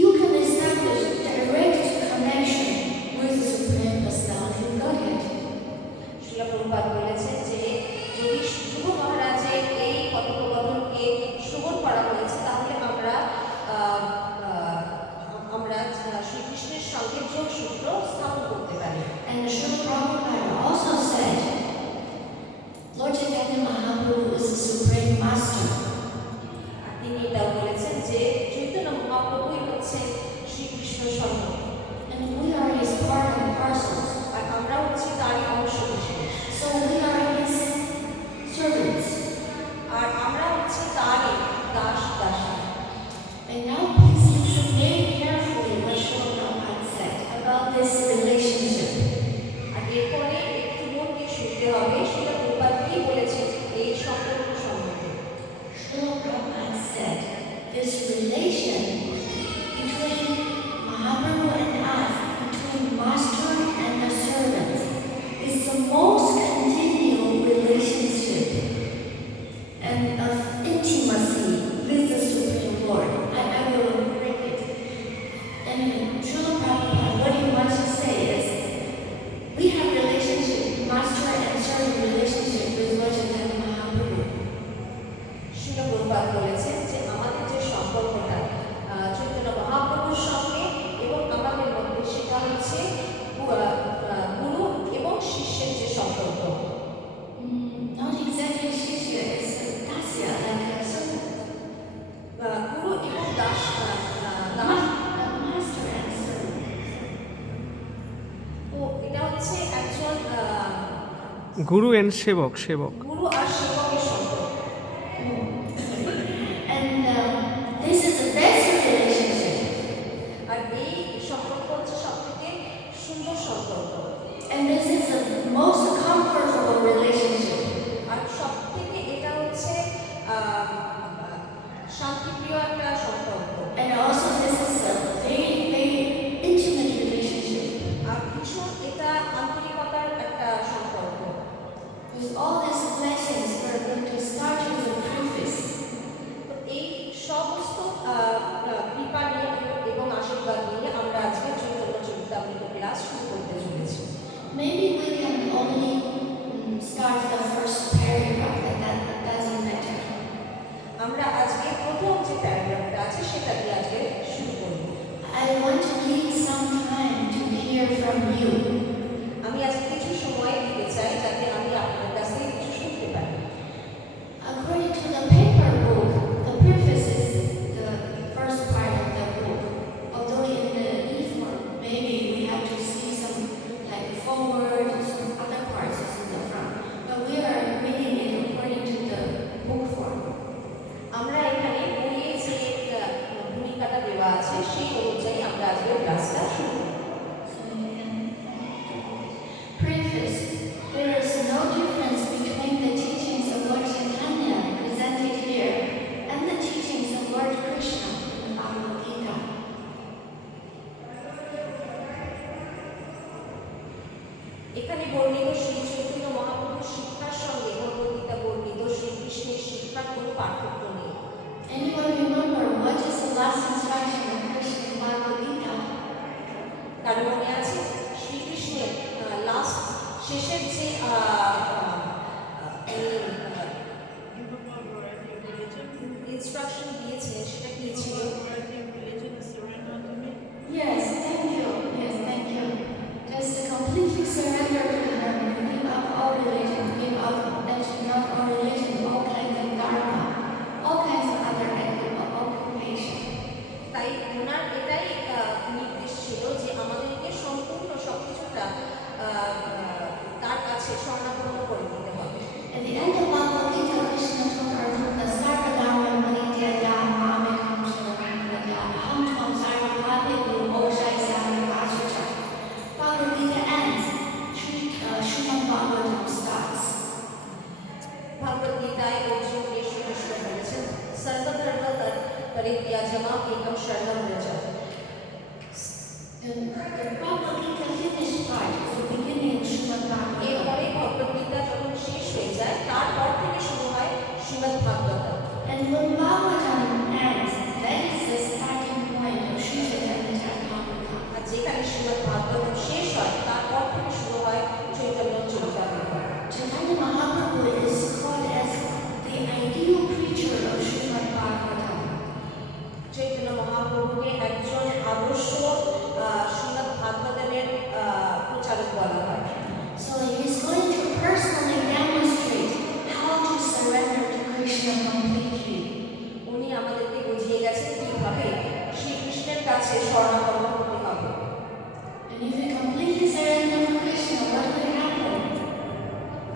you can establish direct connection with the Supreme Personality of Godhead. শিলা প্রভুপাদ বলেছেন যে যদি ধ্রুব মহারাজের এই কথোপকথনকে শ্রবণ করা হয়েছে তাহলে আমরা শ্রীকৃষ্ণের সঙ্গে যোগসূত্র স্থাপন করতে পারি। And Srila Prabhupada also said, Lord Chaitanya Mahaprabhu is the Supreme Master. আর তিনি এটাও বলেছেন যে চৈতন্য মহাপ্রভুই হচ্ছেন শ্রীকৃষ্ণ স্বয়ং। And we are his part and parcels. আর আমরা হচ্ছি তারই অংশ বিশেষ। So we are his দিতে হবে। সেটা প্রভুপাদ কি বলেছেন এই সম্পর্ক সম্বন্ধে? Srila Prabhupada said, this relation between Mahaprabhu and us, between master and the servant, is the most continual relationship and of intimacy with the Supreme Lord. I will break it. And Srila Prabhupada, what he wants to say is, we have relationship, master and servant relationship with Lord Chaitanya Mahaprabhu. শিল প্রভুপাদ বলেছেন যে আমাদের যে সম্পর্কটা চৈতন্য মহাপ্রভুর সঙ্গে এবং আমাদের মধ্যে সেটা হচ্ছে গুরু এবং শিষ্যের যে সম্পর্ক। Not exactly Shishya, it's Dasya, like a servant. গুরু এবং দাস Master and servant. তো এটা হচ্ছে একজন গুরু এন্ড সেবক সেবক গুরু আর সেবকের সম্পর্ক। And this is the best relationship. আর এই সম্পর্ক হচ্ছে সবথেকে সুন্দর সম্পর্ক And this is the most comfortable relationship. আর সবথেকে এটা হচ্ছে শান্তিপ্রিয় একটা সম্পর্ক। And also this is a very, very intimate relationship. আর ভীষণ এটা আন্তরিকতার একটা সম্পর্ক। With all these blessings, we're going to start with the preface. তো এই সমস্ত কৃপা নিয়ে এবং আশীর্বাদ নিয়ে আমরা আজকে চৈতন্য চরিতামৃত ক্লাস শুরু করতে চলেছি। Maybe we can only start the first paragraph, and that doesn't matter. আমরা আজকে প্রথম যে প্যারাগ্রাফটা আছে সেটা দিয়ে আজকে শুরু করব। I want to need some time to hear from you. আমি আজকে কিছু সময় দিতে চাই যাতে আমি আপনাদের কাছ থেকে কিছু শুনতে পারি। According to the paper book, the preface is the first part of the book. Although in the e-form, maybe we have to see some like forward, some other parts is in the front. But we are reading it according to the book form. আমরা এখানে বইয়ে যে ভূমিকাটা দেওয়া আছে সেই অনুযায়ী আমরা আজকে ক্লাসটা শুরু করব। So you can preface. There is no difference between the teachings of Lord Chaitanya presented here and the teachings of Lord Krishna in the Bhagavad Gita. এখানে বর্ণিত শ্রী চৈতন্য মহাপ্রভুর শিক্ষার সঙ্গে ভগবদ্গীতা বর্ণিত শ্রীকৃষ্ণের শিক্ষার কোনো পার্থক্য নেই। Anyone remember what is the last instruction of Krishna in Bhagavad Gita? তার মনে আছে শ্রীকৃষ্ণের লাস্ট শেষের যে ইনস্ট্রাকশন দিয়েছে সেটা কি ছিল? Yes, thank you. Yes, thank you. Just to completely surrender to Him, give up all religion, give up actually not all religion, all kinds of dharma, all kinds of other occupation. তাই ওনার এটাই নির্দেশ ছিল যে আমাদেরকে সম্পূর্ণ সবকিছুটা তার কাছে স্বর্ণাপন্ন করে দিতে হবে। At the end of Bhagavad Gita, Krishna told Arjuna, Sarva dharma manitya mamekam sharanam aham tvam sarva bhaveyo mokshay sami vasucha. Bhagavad Gita ends. Srimad Bhagavatam starts. ভগবদ গীতায় অর্জুন কৃষ্ণ বলেছেন সর্বধর্ম পরিত্যাজ্যমা একম শরণম Braj. The Bhagavad Gita finished part is the beginning of Srimad Bhagavatam. এরপরে ভগবদ গীতা যখন শেষ হয়ে যায় তারপর থেকে শুরু হয় শ্রীমদ্ Bhagavatam. And when Bhagavatam ends, that is the starting point of Sri Chaitanya Charitamrita. আর যেখানে শ্রীমদ্ ভাগবতম শেষ হয় তারপর থেকে শুরু হয় চৈতন্য Charitamrita. Chaitanya Mahaprabhu is called as the ideal preacher of Srimad Bhagavatam. Chaitanya মহাপ্রভুকে একজন আদর্শ শ্রীমদ্ ভাগবতমের প্রচারক বলা হয়। So he is going to personally demonstrate how to surrender to Krishna completely. উনি আমাদেরকে বুঝিয়ে গেছেন কিভাবে শ্রীকৃষ্ণের কাছে শরণাপন্ন হতে হবে। And if we completely surrender to Krishna, what will happen?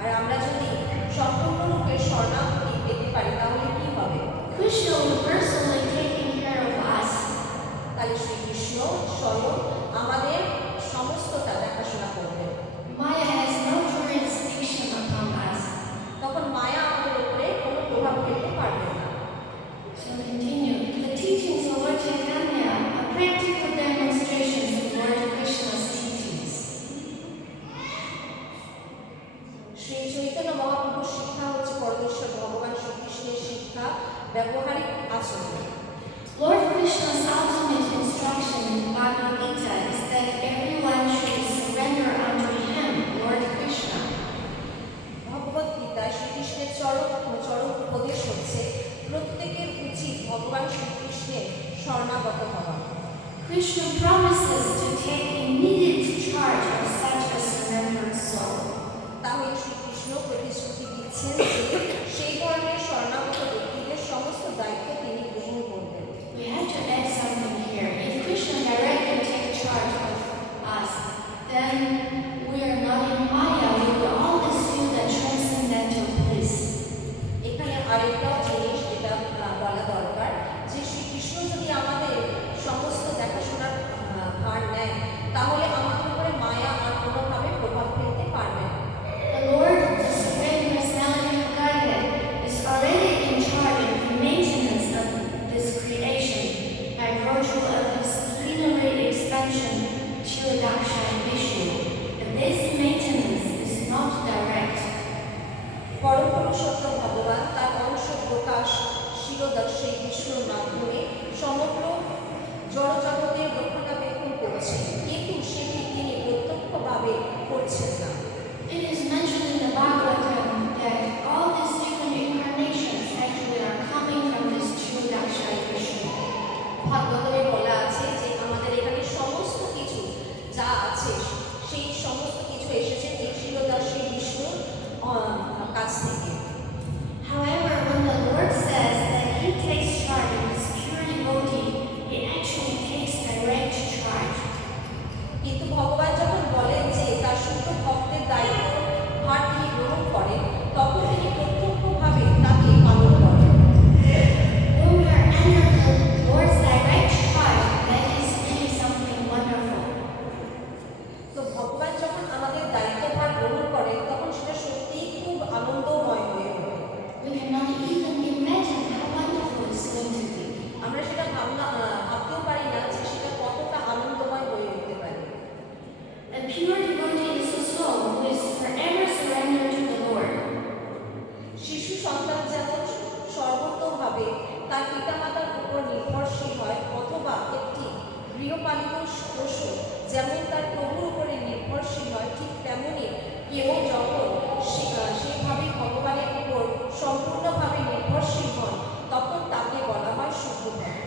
আর আমরা যদি সম্পূর্ণরূপে শরণাগতি পেতে পারি তাহলে কি হবে? Krishna will personally taking care of us. তাহলে শ্রীকৃষ্ণ স্বয়ং আমাদের সমস্তটা দেখাশোনা করবেন। Maya has no jurisdiction Shri চৈতন্য মহাপ্রভুর শিক্ষা হচ্ছে পরমেশ্বর ভগবান শ্রীকৃষ্ণের শিক্ষা, ব্যবহারিক আচরণ। Lord Krishna's ultimate instruction in Bhagavad Gita is that everyone should surrender unto him, Lord Krishna. ভগবত গীতায় শ্রীকৃষ্ণের চরম উপদেশ হচ্ছে প্রত্যেকের উচিত ভগবান শ্রীকৃষ্ণের শরণাগত হওয়া। Krishna promises to take immediate charge of such a surrendered soul. তাহলে শ্রীকৃষ্ণ প্রতিশ্রুতি দিচ্ছেন যে সেই ধরনের শরণাগত ব্যক্তিদের সমস্ত দায়িত্ব তিনি গ্রহণ করবেন। We have to add something here. If Krishna directly takes charge of us, then we are not in Maya. We will always feel that transcendental bliss. এখানে আরেকটা জিনিস যেটা বলা দরকার, যে শ্রীকৃষ্ণ যদি আমাদের সমস্ত দেখাশোনার ভার নেয়, তাহলে আমাদের উপরে মায়া আর কোনোভাবে প্রভাব ফেলতে পারবে না। The Lord, the Supreme Personality of Godhead, is already in charge of the maintenance of this creation by virtue of his plenary expansion, Chirodaksha and Vishnu. But this maintenance is not direct. পরম পুরুষোত্তম ভগবান তার অংশ প্রকাশ শিরোদর্শী বিষ্ণুর মাধ্যমে সমগ্র জড়জগতের রক্ষণাবেক্ষণ করছেন, কিন্তু সেটি তিনি প্রত্যক্ষভাবে করছেন না। It is mentioned in the Bhagavatam that all these different incarnations actually are coming from this Chirodaksha and Vishnu. ভাগবতমে বলা আছে যে আমাদের এখানে সমস্ত কিছু যা আছে সেই সমস্ত কিছু এসেছে এই শিরোদর্শী বিষ্ণুর কাছ থেকে। However, when the Lord says that He takes charge of His pure devotee, He actually takes direct charge. কিন্তু ভগবান যখন বলেন যে তার শুদ্ধ ভক্তের দায়িত্ব ভার তিনি গ্রহণ করেন, তখন তিনি প্রত্যক্ষভাবে তাকে পালন করেন। When we are under the Lord's direct charge, that is really something wonderful. তো ভগবান যখন আমাদের দায়িত্বভার গ্রহণ করেন, তখন সেটা সত্যিই খুব আনন্দময় হয়ে ওঠে। We cannot even imagine how wonderful it's going to be. আমরা সেটা ভাবতেও পারি না যে সেটা কতটা আনন্দময় হয়ে উঠতে পারে। A pure devotee is a soul who is forever surrendered to the Lord. শিশু সন্তান যেমন সর্বতোভাবে তার পিতামাতার উপর নির্ভরশীল হয়, অথবা একটি গৃহপালিত পশু যেমন তার প্রভুর উপরে নির্ভরশীল হয়, ঠিক তেমনই কেউ যখন সেভাবে ভগবানের উপর সম্পূর্ণভাবে নির্ভরশীল হন, তখন তাকে বলা হয় শুদ্ধ ভক্ত।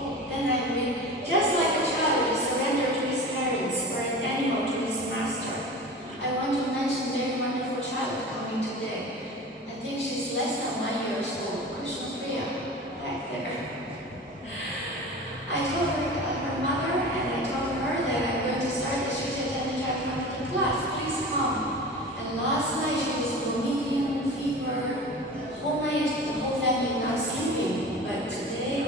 Oh, then I read, just like a child is surrendered to his parents or an animal to his master. I want to mention a very wonderful child coming today. I think she's less than 1 year old, Krishna Priya, back there. I told her mother, and I told her that I'm going to start the Sri Chaitanya Charitamrita class. Please come. And last night she was vomiting, fever, the whole night the whole family not sleeping. But today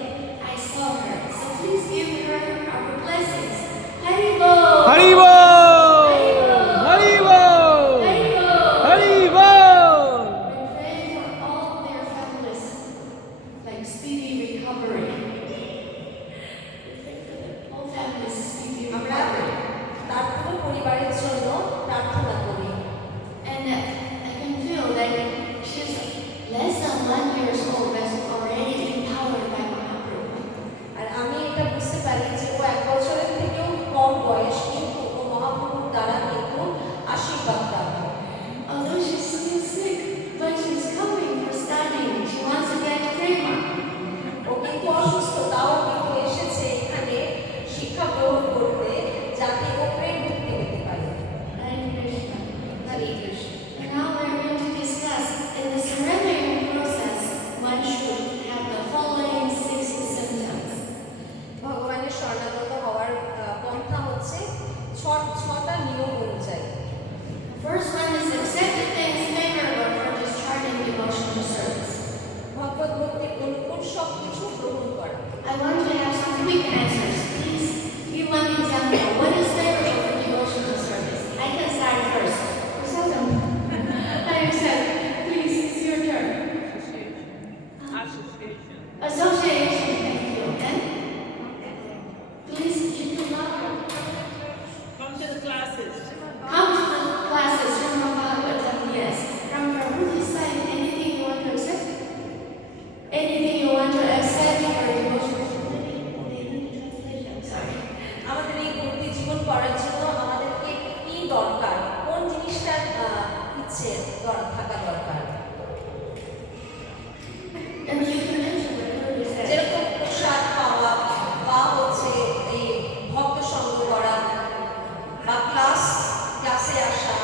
I saw her, so please give her our blessings. Haribo! Horrible horrible horrible. We pray for all their families, like speedy recovery. We pray for the whole families' speedy আমরা recovery. তার পুরো পরিবারের জন্য প্রার্থনা করি। And I can feel that she's less than 1 year old, but already empowered by Mahaprabhu. আর আমি এটা বুঝতে পারি যে ও 1 বছরের থেকেও কম বয়স, কিন্তু ও মহাপ্রভুর দ্বারা কিন্তু আশীর্বাদ পাবে। Although she's still sick, but she's coming for studying. She wants to get prema. ও কিন্তু অসুস্থ, তাও কিন্তু এসেছে এখানে শিক্ষা গ্রহণ করতে, যাতে ও প্রেম মুক্তি পেতে পারে। দরকার, কোন জিনিসটার ইচ্ছে থাকা দরকার? And you can mention whatever you said. যেরকম প্রসাদ পাওয়া বা হচ্ছে এই ভক্ত সঙ্গ করা বা ক্লাসে আসা,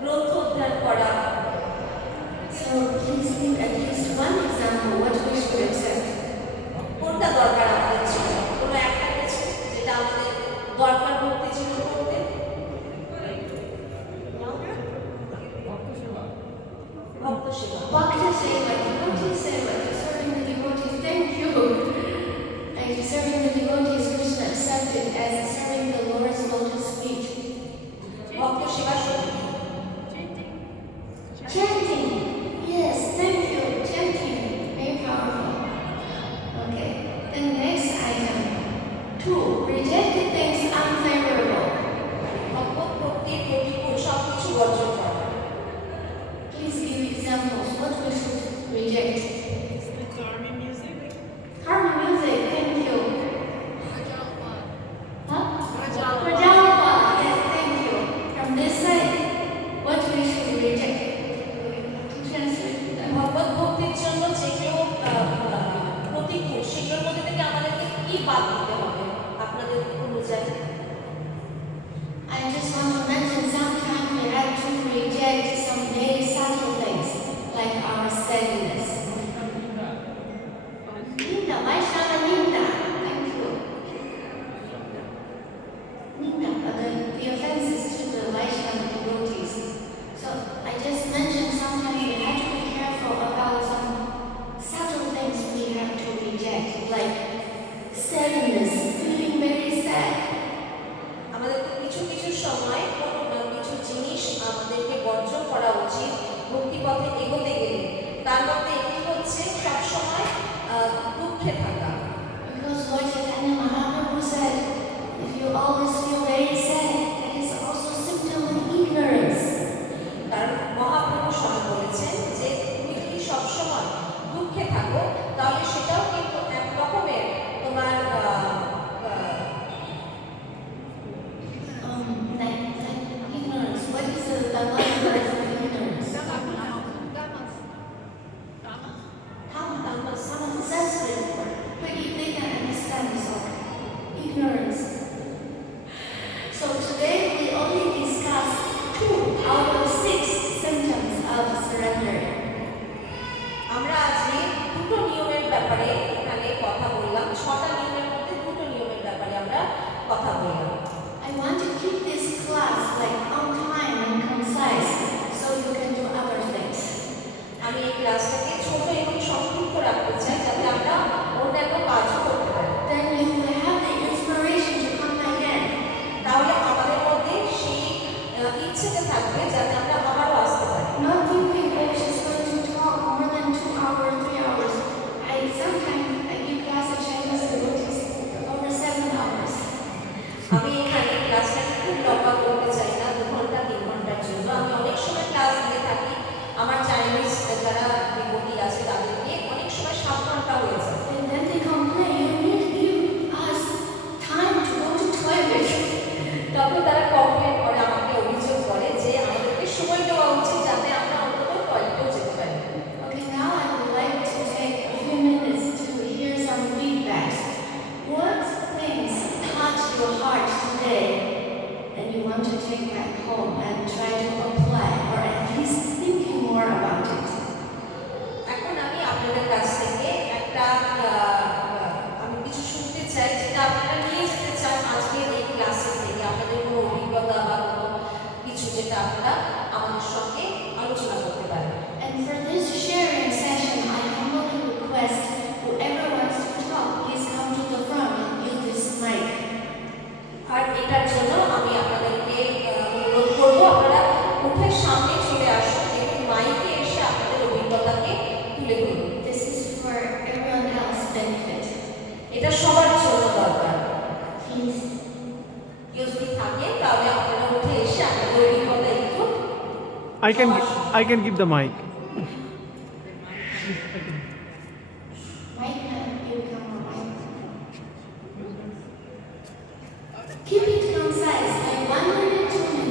গ্রন্থ অধ্যয়ন করা। So please give at least one example what we should accept. কোনটা দরকার আমাদের জীবনে? কোনো একটা কিছু যেটা আমাদের দরকার ভক্তি জীবন করতে? ভক্ত সেবা। Bhakti Seva, Devotee Seva, serving the devotees. Thank you. Like serving the devotees, Krishna accepted as serving the Lord's lotus feet. ভক্ত সেবা শক্তি। Chanting. Yes, thank you. Chanting. Very powerful. Okay. The next item. 2. Rejected things unfavorable. ভগবত ভক্তির প্রতিকূল সব কিছু বর্জন করা। Please give examples what we should reject. Army music. Harmony music, thank you. Huh? Prajalpa, yes, thank you. From this side, what we should reject. To translate that. ভগবত ভক্তির জন্য যেগুলো প্রতিকূল সেগুলোর মধ্যে থেকে আমাদেরকে কি বাদ দিতে হবে আপনাদের অনুযায়ী? I just want to mention sometimes we have to reject some very subtle things, like our steadiness. Ninda, Vaishnava Ninda, thank you. Ninda, the offenses to the Vaishnava devotees. So I just mentioned sometimes we have to be careful about some subtle things we have to reject, like sadness, feeling very sad. আমাদেরকে কিছু কিছু সময় কিছু জিনিস আমাদেরকে বর্জন করা উচিত ভক্তি পথে এগোতে গেলে। তার মধ্যে একটি হচ্ছে সবসময় দুঃখে থাকা। Because Lord Chaitanya Mahaprabhu said, if you always feel very sad, that is also symptom of ignorance. কারণ মহাপ্রভু স্বয়ং বলেছেন যে তুমি যদি সবসময় দুঃখে থাকো তাহলে সেটাও কিন্তু এক রকমের তোমার Like ignorance. What is the Tagalog word for ignorance? Sanskrit word. But if they can understand this all. Ignorance. So today we only discuss 2 out of 6 symptoms of surrender. আমরা আজকে দুটো নিয়মের ব্যাপারে এখানে কথা বললাম। 6টা নিয়মের মধ্যে দুটো নিয়মের ব্যাপারে আমরা কথা বললাম। I want to keep this class like on time and concise so you can do other things. আমি এই ক্লাসটাকে ছোট এবং সংক্ষিপ্ত রাখতে চাই যাতে আমরা অন্যান্য কাজও করতে পারি। Then you will have the inspiration to come again. তাহলে আমাদের মধ্যে সেই ইচ্ছেটা থাকবে যাতে আমরা আবারও আসতে পারি। Not thinking, oh, she's going to talk more than 2 hours, 3 hours. Sometimes I give class at Chinese devotees over 7 hours. আমি এখানে ক্লাসটাকে খুব লম্বা করতে চাই না, 2 ঘন্টা 3 ঘন্টার জন্য। আমি অনেক সময় ক্লাস দিয়ে থাকি আমার চাইনিজ যারা ডিভোটি আছে তাদেরকে অনেক সময় 7 ঘন্টা হয়ে যায়। And then they complain, you need to give us time to go to toilet. তখন তারা কমপ্লেন করে, আমাকে অভিযোগ করে যে আমাদেরকে সময় দেওয়া উচিত যাতে আমরা অন্তত টয়লেটেও যেতে পারি। Okay, now I would like to take a few minutes to hear some feedback. What things touch your heart today and you want to take back home and try to apply or at least thinking more about it? এখন আমি আপনাদের কাছ থেকে একটা আমি কিছু শুনতে চাই যেটা আপনারা নিয়ে যেতে চান আজকের এই ক্লাসে থেকে, আপনাদের কোনো অভিজ্ঞতা বা কোনো কিছু যেটা আপনারা আমাদের সঙ্গে আলোচনা করতে পারেন। And for this sharing session, I humbly request whoever wants to talk, please come to the front and use this mic. আর এটার জন্য আমি আপনাদেরকে অনুরোধ করবো আপনারা উঠে সামনে চলে আসুন এবং মাইকে এসে আপনাদের অভিজ্ঞতাকে তুলে ধরুন। This is for everyone else's benefit. এটা সবার জন্য দরকার। Please. কেউ যদি থাকে তাহলে আপনারা উঠে এসে আপনাদের অভিজ্ঞতা একটু I can give the mic. Right now, you come on. Keep it concise, like 1 minute, 2 minutes.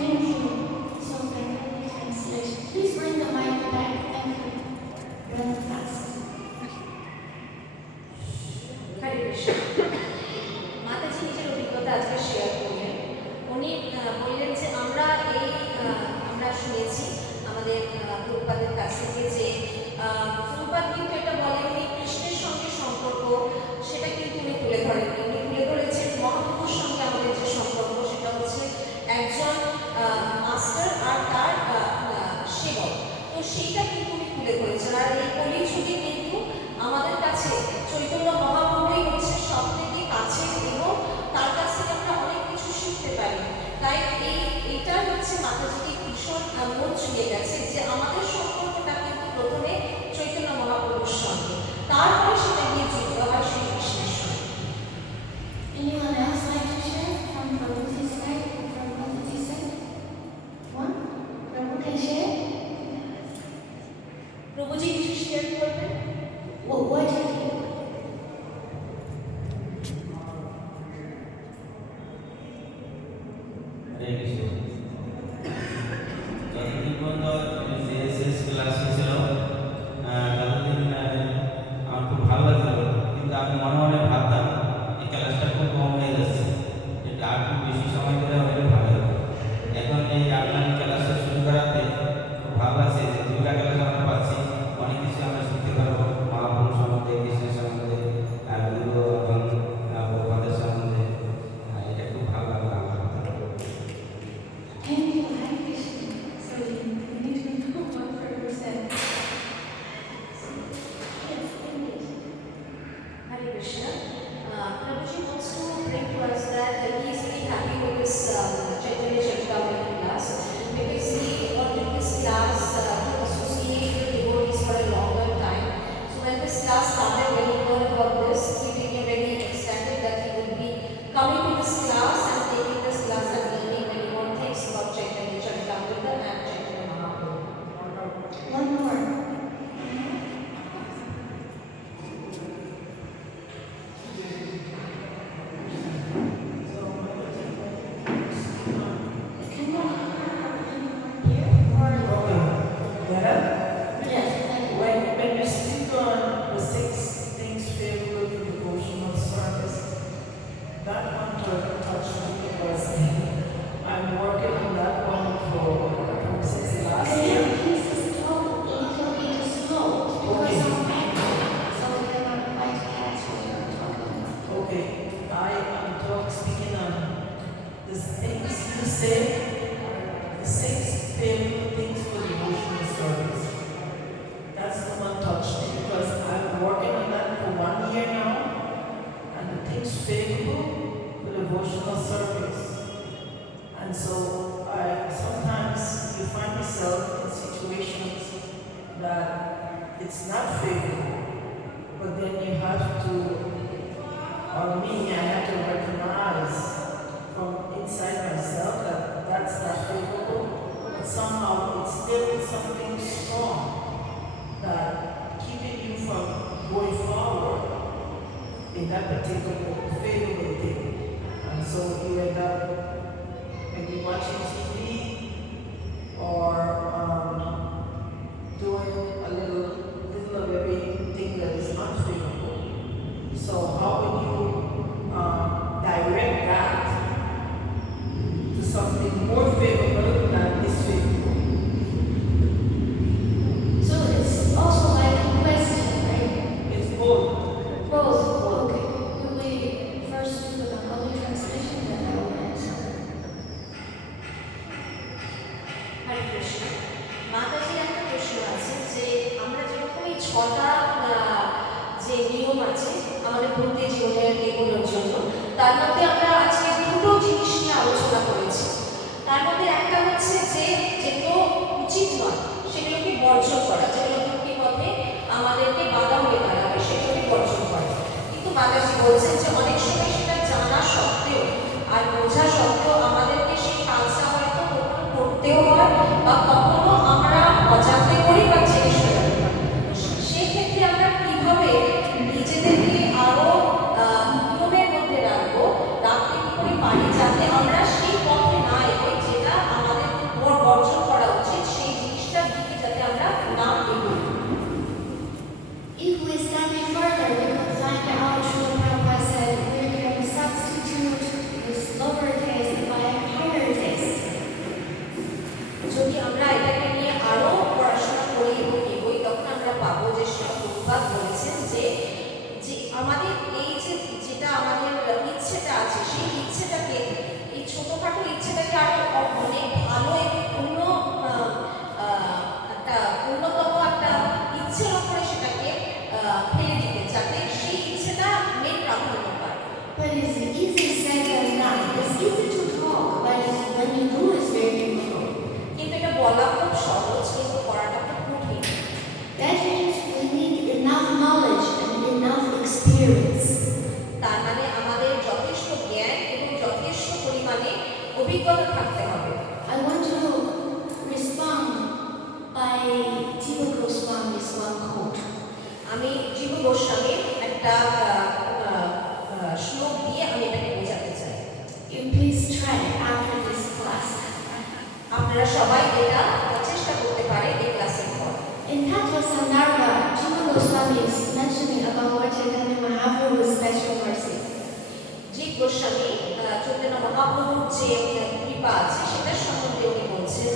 Thank you. So can you translate? Please bring the mic back. Thank you. Run fast. হরে কৃষ্ণ। মাতাজি নিজের অভিজ্ঞতা আজকে শেয়ার করলেন। উনি বললেন যে আমরা শুনেছি আমাদের প্রভুপাদের কাছ থেকে যে প্রভুপাদ কিন্তু এটা বলেননি কৃষ্ণের সঙ্গে সম্পর্ক, সেটা কিন্তু উনি তুলে ধরেননি। উনি তুলে ধরেছেন মহাপ্রভুর সঙ্গে আমাদের যে সম্পর্ক, সেটা হচ্ছে একজন মাস্টার আর তার সেবক। তো সেইটা কিন্তু উনি তুলে ধরেছেন। আর এই কলির যুগে কিন্তু আমাদের কাছে চৈতন্য মহাপ্রভুই হচ্ছে সব থেকে কাছে এবং তার কাছ থেকে আমরা অনেক কিছু শিখতে পারি। তাই এইটা হচ্ছে মাতাজিকে ভীষণ মন ছুঁয়ে গেছে যে আমাদের সম্পর্কটা কিন্তু প্রথমে চৈতন্য মহাপ্রভুর সঙ্গে, তারপরে সেটা গিয়ে যুক্ত হয় শ্রীকৃষ্ণের সঙ্গে। Anyone else like to share from Prabhuji's side? From Prabhuji's side? One? Prabhu can share? প্রভুজি কিছু শেয়ার করবেন? What did you? হরে কৃষ্ণ। যতদিন পর্যন্ত JSS ক্লাস হয়েছিল ততদিন আমার খুব ভালো লাগছিল, কিন্তু আমি মনে মনে ভাবতাম এই ক্লাসটা খুব কম হয়ে যাচ্ছে, এটা আর একটু বেশি সময় ধরে হলে ভালো হতো। এখন এই আপনার ক্লাসটা শুরু করাতে খুব ভালো লাগছে যে দুটা ক্লাস আমরা পাচ্ছি, অনেক কিছু আমরা শিখতে পারবো মহাপ্রভু সম্বন্ধে, কৃষ্ণের সম্বন্ধে, গুরু এবং প্রভুপাদের সম্বন্ধে। এটা খুব ভালো লাগলো আমার। Thank you, Hare Krishna. So you need to know what Prabhu said. Yes, thank you. Hare Krishna. Prabhuji wants to bring to us that he is very happy with this Chaitanya Charitamrita class because he wanted this class to associate with devotees for a longer time. So when this class started, when he heard about this, he became very ecstatic that he would be coming to this class and taking this class and learning many more things about Chaitanya Charitamrita and Chaitanya Mahaprabhu. One more. Can you hear? Or Better? yes, thank you. When you speak on the 6 things favorable to devotional service, that one touched me because I'm working on that one since last Can year. you please just talk a little bit slow because Okay. I'm background, so we cannot quite catch what you're talking about. Okay, I am speaking on the things you say, the 6 favorable things for devotional service. That's the one touched me because I'm working on that for 1 year now, and the things favorable for devotional service. And so I sometimes you find yourself in situations that it's not favorable, but then you have to, or me, I have to recognize from inside myself that that's not favorable, but somehow it's still something strong that keeping you from going forward in that particular favorable thing. And so you end up maybe watching TV or doing a little of everything that is unfavorable. So how would you direct that to something more favorable than disfavorable? So it's also like a question, right? It's both. Both. Okay. Will we first do the Pali translation, then I will answer. হরে কৃষ্ণ। মাতাজির একটা প্রশ্ন আছে যে আমরা যেরকম এই 6টা যে নিয়ম আছে আমাদের ভক্তি জীবনের এগোনোর জন্য, তার মধ্যে আমরা আজকে 2টো জিনিস নিয়ে আলোচনা করেছি। তার মধ্যে একটা হচ্ছে যে যেগুলো উচিত নয় সেগুলোকে বর্জন করা, যেগুলো ভক্তি পথে আমাদেরকে বাধা হয়ে দাঁড়াবে সেগুলোকে বর্জন করা। কিন্তু মাতাজি বলছেন যে অনেক সময় সেটা জানা সত্ত্বেও আর বোঝা সত্ত্বেও আমাদেরকে সেই কাজটা হয়তো কখনো করতেও হয় বা কখনো আমরা অজান্তে করি বা জেনে শুনে করি। সেক্ষেত্রে আমরা কিভাবে নিজেদেরকে আরো নিয়মের মধ্যে রাখবো ইচ্ছেটা আছে সেই ইচ্ছেটাকে, এই ছোটখাটো ইচ্ছেটাকে আরো অনেক ভালো এবং একটা অন্যতম একটা ইচ্ছের উপরে সেটাকে ফেলে দিতে, যাতে সেই ইচ্ছেটা মেন প্রাধান্য পায়। But it's easy said than done. It's easy to talk, but when you do, it's very difficult. কিন্তু এটা বলা খুব সহজ, কিন্তু করাটা খুব কঠিন। That means we need enough knowledge and enough experience. তার মানে আমাদের যথেষ্ট জ্ঞান এবং যথেষ্ট পরিমাণে অভিজ্ঞতা থাকতে হবে। I want to respond by Jiva Goswami's one quote. আমি জীব গোস্বামীর একটা শ্লোক দিয়ে আমি এটাকে বোঝাতে চাই। You please try after this class. আপনারা সবাই এটা চেষ্টা করতে পারেন এই ক্লাসের পর। In Tattva Sandarbha, Jiva Goswami is mentioning about Lord Chaitanya Mahaprabhu's special mercy. জীব গোস্বামী চৈতন্য মহাপ্রভুর যে কৃপা আছে সেটার সম্বন্ধে উনি বলছেন।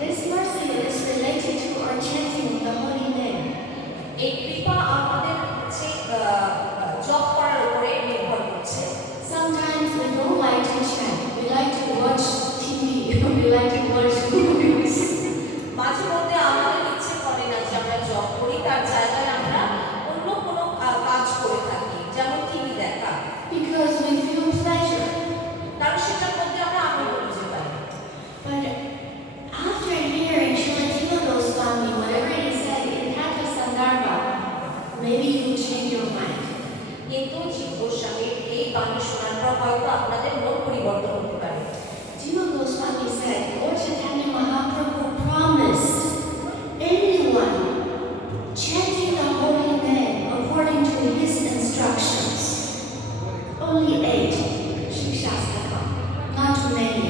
This mercy is related to our chanting the holy name. এই কৃপা আমাদের হচ্ছে জপ করার উপরে নির্ভর করছে। Sometimes we don't like to chant. We like to watch TV. We like to watch movies. মাঝে মধ্যে আমাদের ইচ্ছে করে না যে আমরা জব করি, তার জায়গায় আমরা অন্য কোনো কাজ করে থাকি, যেমন টিভি দেখা, Because we feel pleasure. কারণ সেটার মধ্যে আমরা আনন্দ খুঁজে পাই। But after hearing Srila Jiva Goswami, whatever he said in Tattva Sandarbha, maybe you will change your mind. কিন্তু জীব গোস্বামীর এই বাণী শোনার পর হয়তো আপনাদের মন পরিবর্তন হতে পারে। Jiva Goswami said, Lord Chaitanya Mahaprabhu promised anyone chanting the holy name according to his instructions, only 8, Shikshastakam, not too many,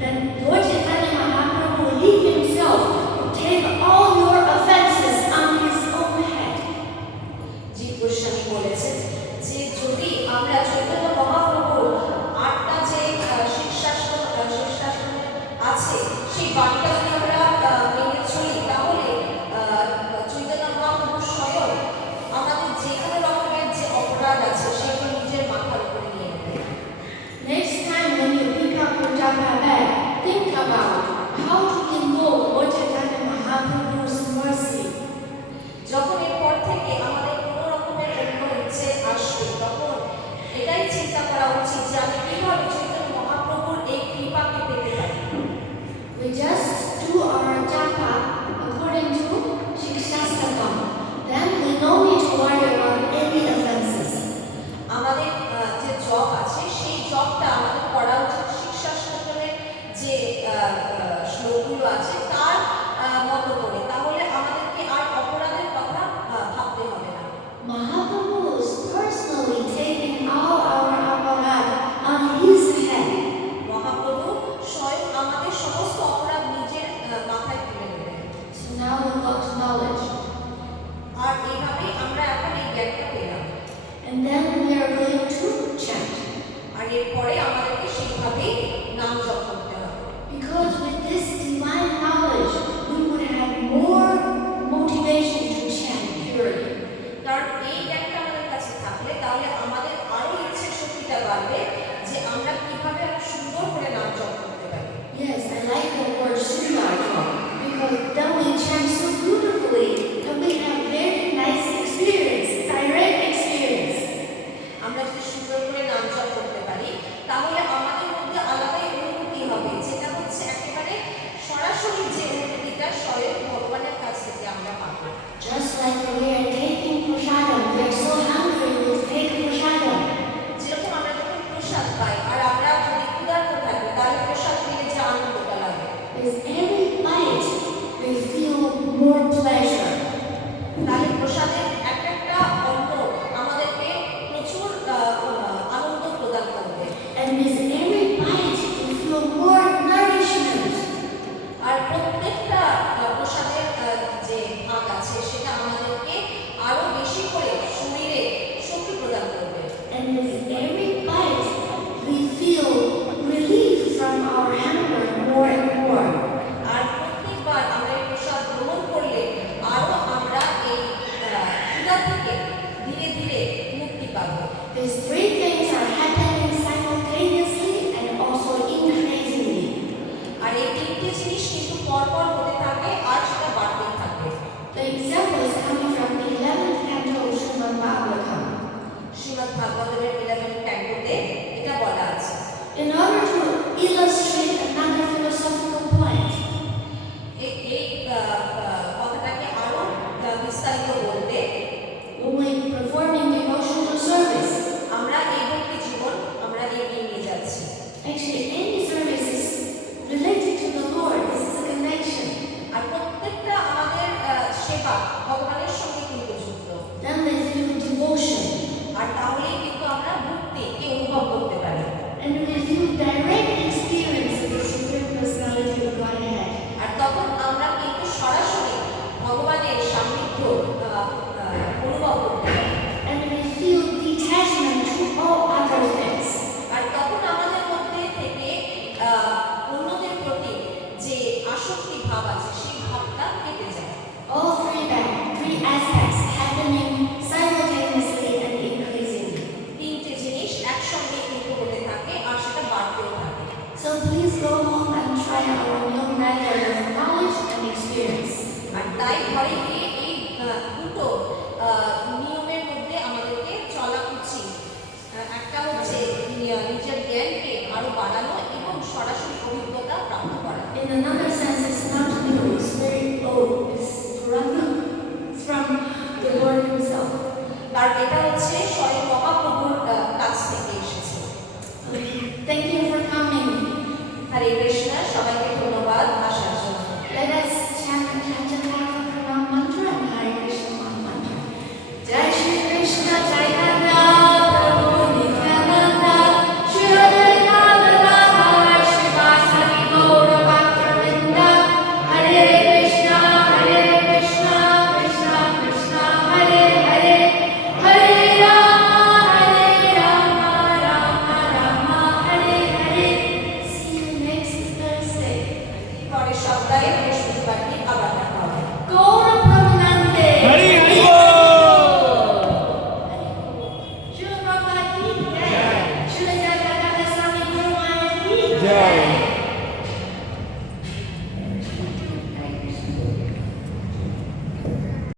then Lord Chaitanya Mahaprabhu, he himself will take all your offenses on his own head. জীব গোস্বামী বলেছেন যে যদি আমরা চৈতন্য মহাপ্রভুর 8টা যে শীর্ষাসন আছে সেই বাণীটা যদি আমরা মেনে চলি, তাহলে চৈতন্য মহাপ্রভু স্বয়ং আমাদের যে কোনো রকমের যে অপরাধ আছে সেগুলো নিজের মাথার উপরে নিয়ে নেবে। Next time when you pick up your japa bag, think about how to invoke Lord Chaitanya Mahaprabhu's mercy. যখন এরপর থেকে আমাদের কোনো রকমের অন্য ইচ্ছে আসবে, তখন এটাই চিন্তা করা উচিত যে আমি কিভাবে চৈতন্য মহাপ্রভুর এই কৃপাকে পেতে পারি। We just do our japa according to Shikshastakam. Then we no need to worry about any offenses. আমাদের যে জব আছে সেই জবটা আমাদের করা উচিত শিক্ষাশাস্ত্রের যে শ্লোকগুলো আছে তার মতো করে, তাহলে আমাদেরকে আর অপরাধের কথা ভাবতে হবে না। Mahaprabhu is personally taking all our aparad on his head. Mahaprabhu স্বয়ং আমাদের সমস্ত অপরাধ নিজের মাথায় তুলে নেবেন। So now we got knowledge. আর এইভাবেই আমরা এখন এই জ্ঞানটা পেলাম। And then we are going to chant. আর এরপরে আমাদেরকে সেইভাবেই নাম জপ করতে হবে। Because with this divine knowledge, we would have more motivation to chant purely. কারণ এই জ্ঞানটা আমাদের কাছে থাকলে তাহলে আমাদের আরো ইচ্ছের শক্তিটা বাড়বে যে আমরা কিভাবে আরো সুন্দর করে নাম জপ করতে পারি। Yes, I like the word Sundarkam because then we chant so beautifully and we have very nice experience, direct experience. আমরা যদি সুন্দর করে নাম জপ করতে পারি তাহলে আমাদের মধ্যে আলাদাই অনুভূতি হবে In order to illustrate another philosophical point, এই কথাটাকে আরো বিস্তারিত বলতে when performing devotional service, আমরা এই ভক্তি জীবন আমরা এগিয়ে নিয়ে যাচ্ছি। actually any service is related to the Lord. This is a connection. আর প্রত্যেকটা আমাদের সেবা ভগবানের সঙ্গে কিন্তু যুক্ত। Then they feel devotion. আর তাহলেই কিন্তু আমরা ভক্তিকে অনুভব করতে পারি। And we feel direct experience of the Supreme Personality of Godhead. আর তখন আমরা কিন্তু সরাসরি ভগবানের সান্নিধ্য অনুভব করতে পারি। And we feel detachment to all other things. আর তখন আমাদের মধ্যে থেকে অন্যদের প্রতি যে আসক্তি ভাব আছে সেই ভাবটা কেটে যায়। All three aspects happening simultaneously and increasingly. তিনটে জিনিস একসঙ্গে কিন্তু হতে থাকে আর সেটা বাড়তেও থাকে। So please go home and try our new method of knowledge and experience. আর তাই ঘরে গিয়ে এই দুটো নিয়মের মধ্যে আমাদেরকে চলা উচিত। একটা হচ্ছে নিজের জ্ঞানকে আরো বাড়ানো এবং সরাসরি অভিজ্ঞতা প্রাপ্ত করা। In another sense, it's not new, it's very old. It's from the Lord Himself. তার এটা হচ্ছে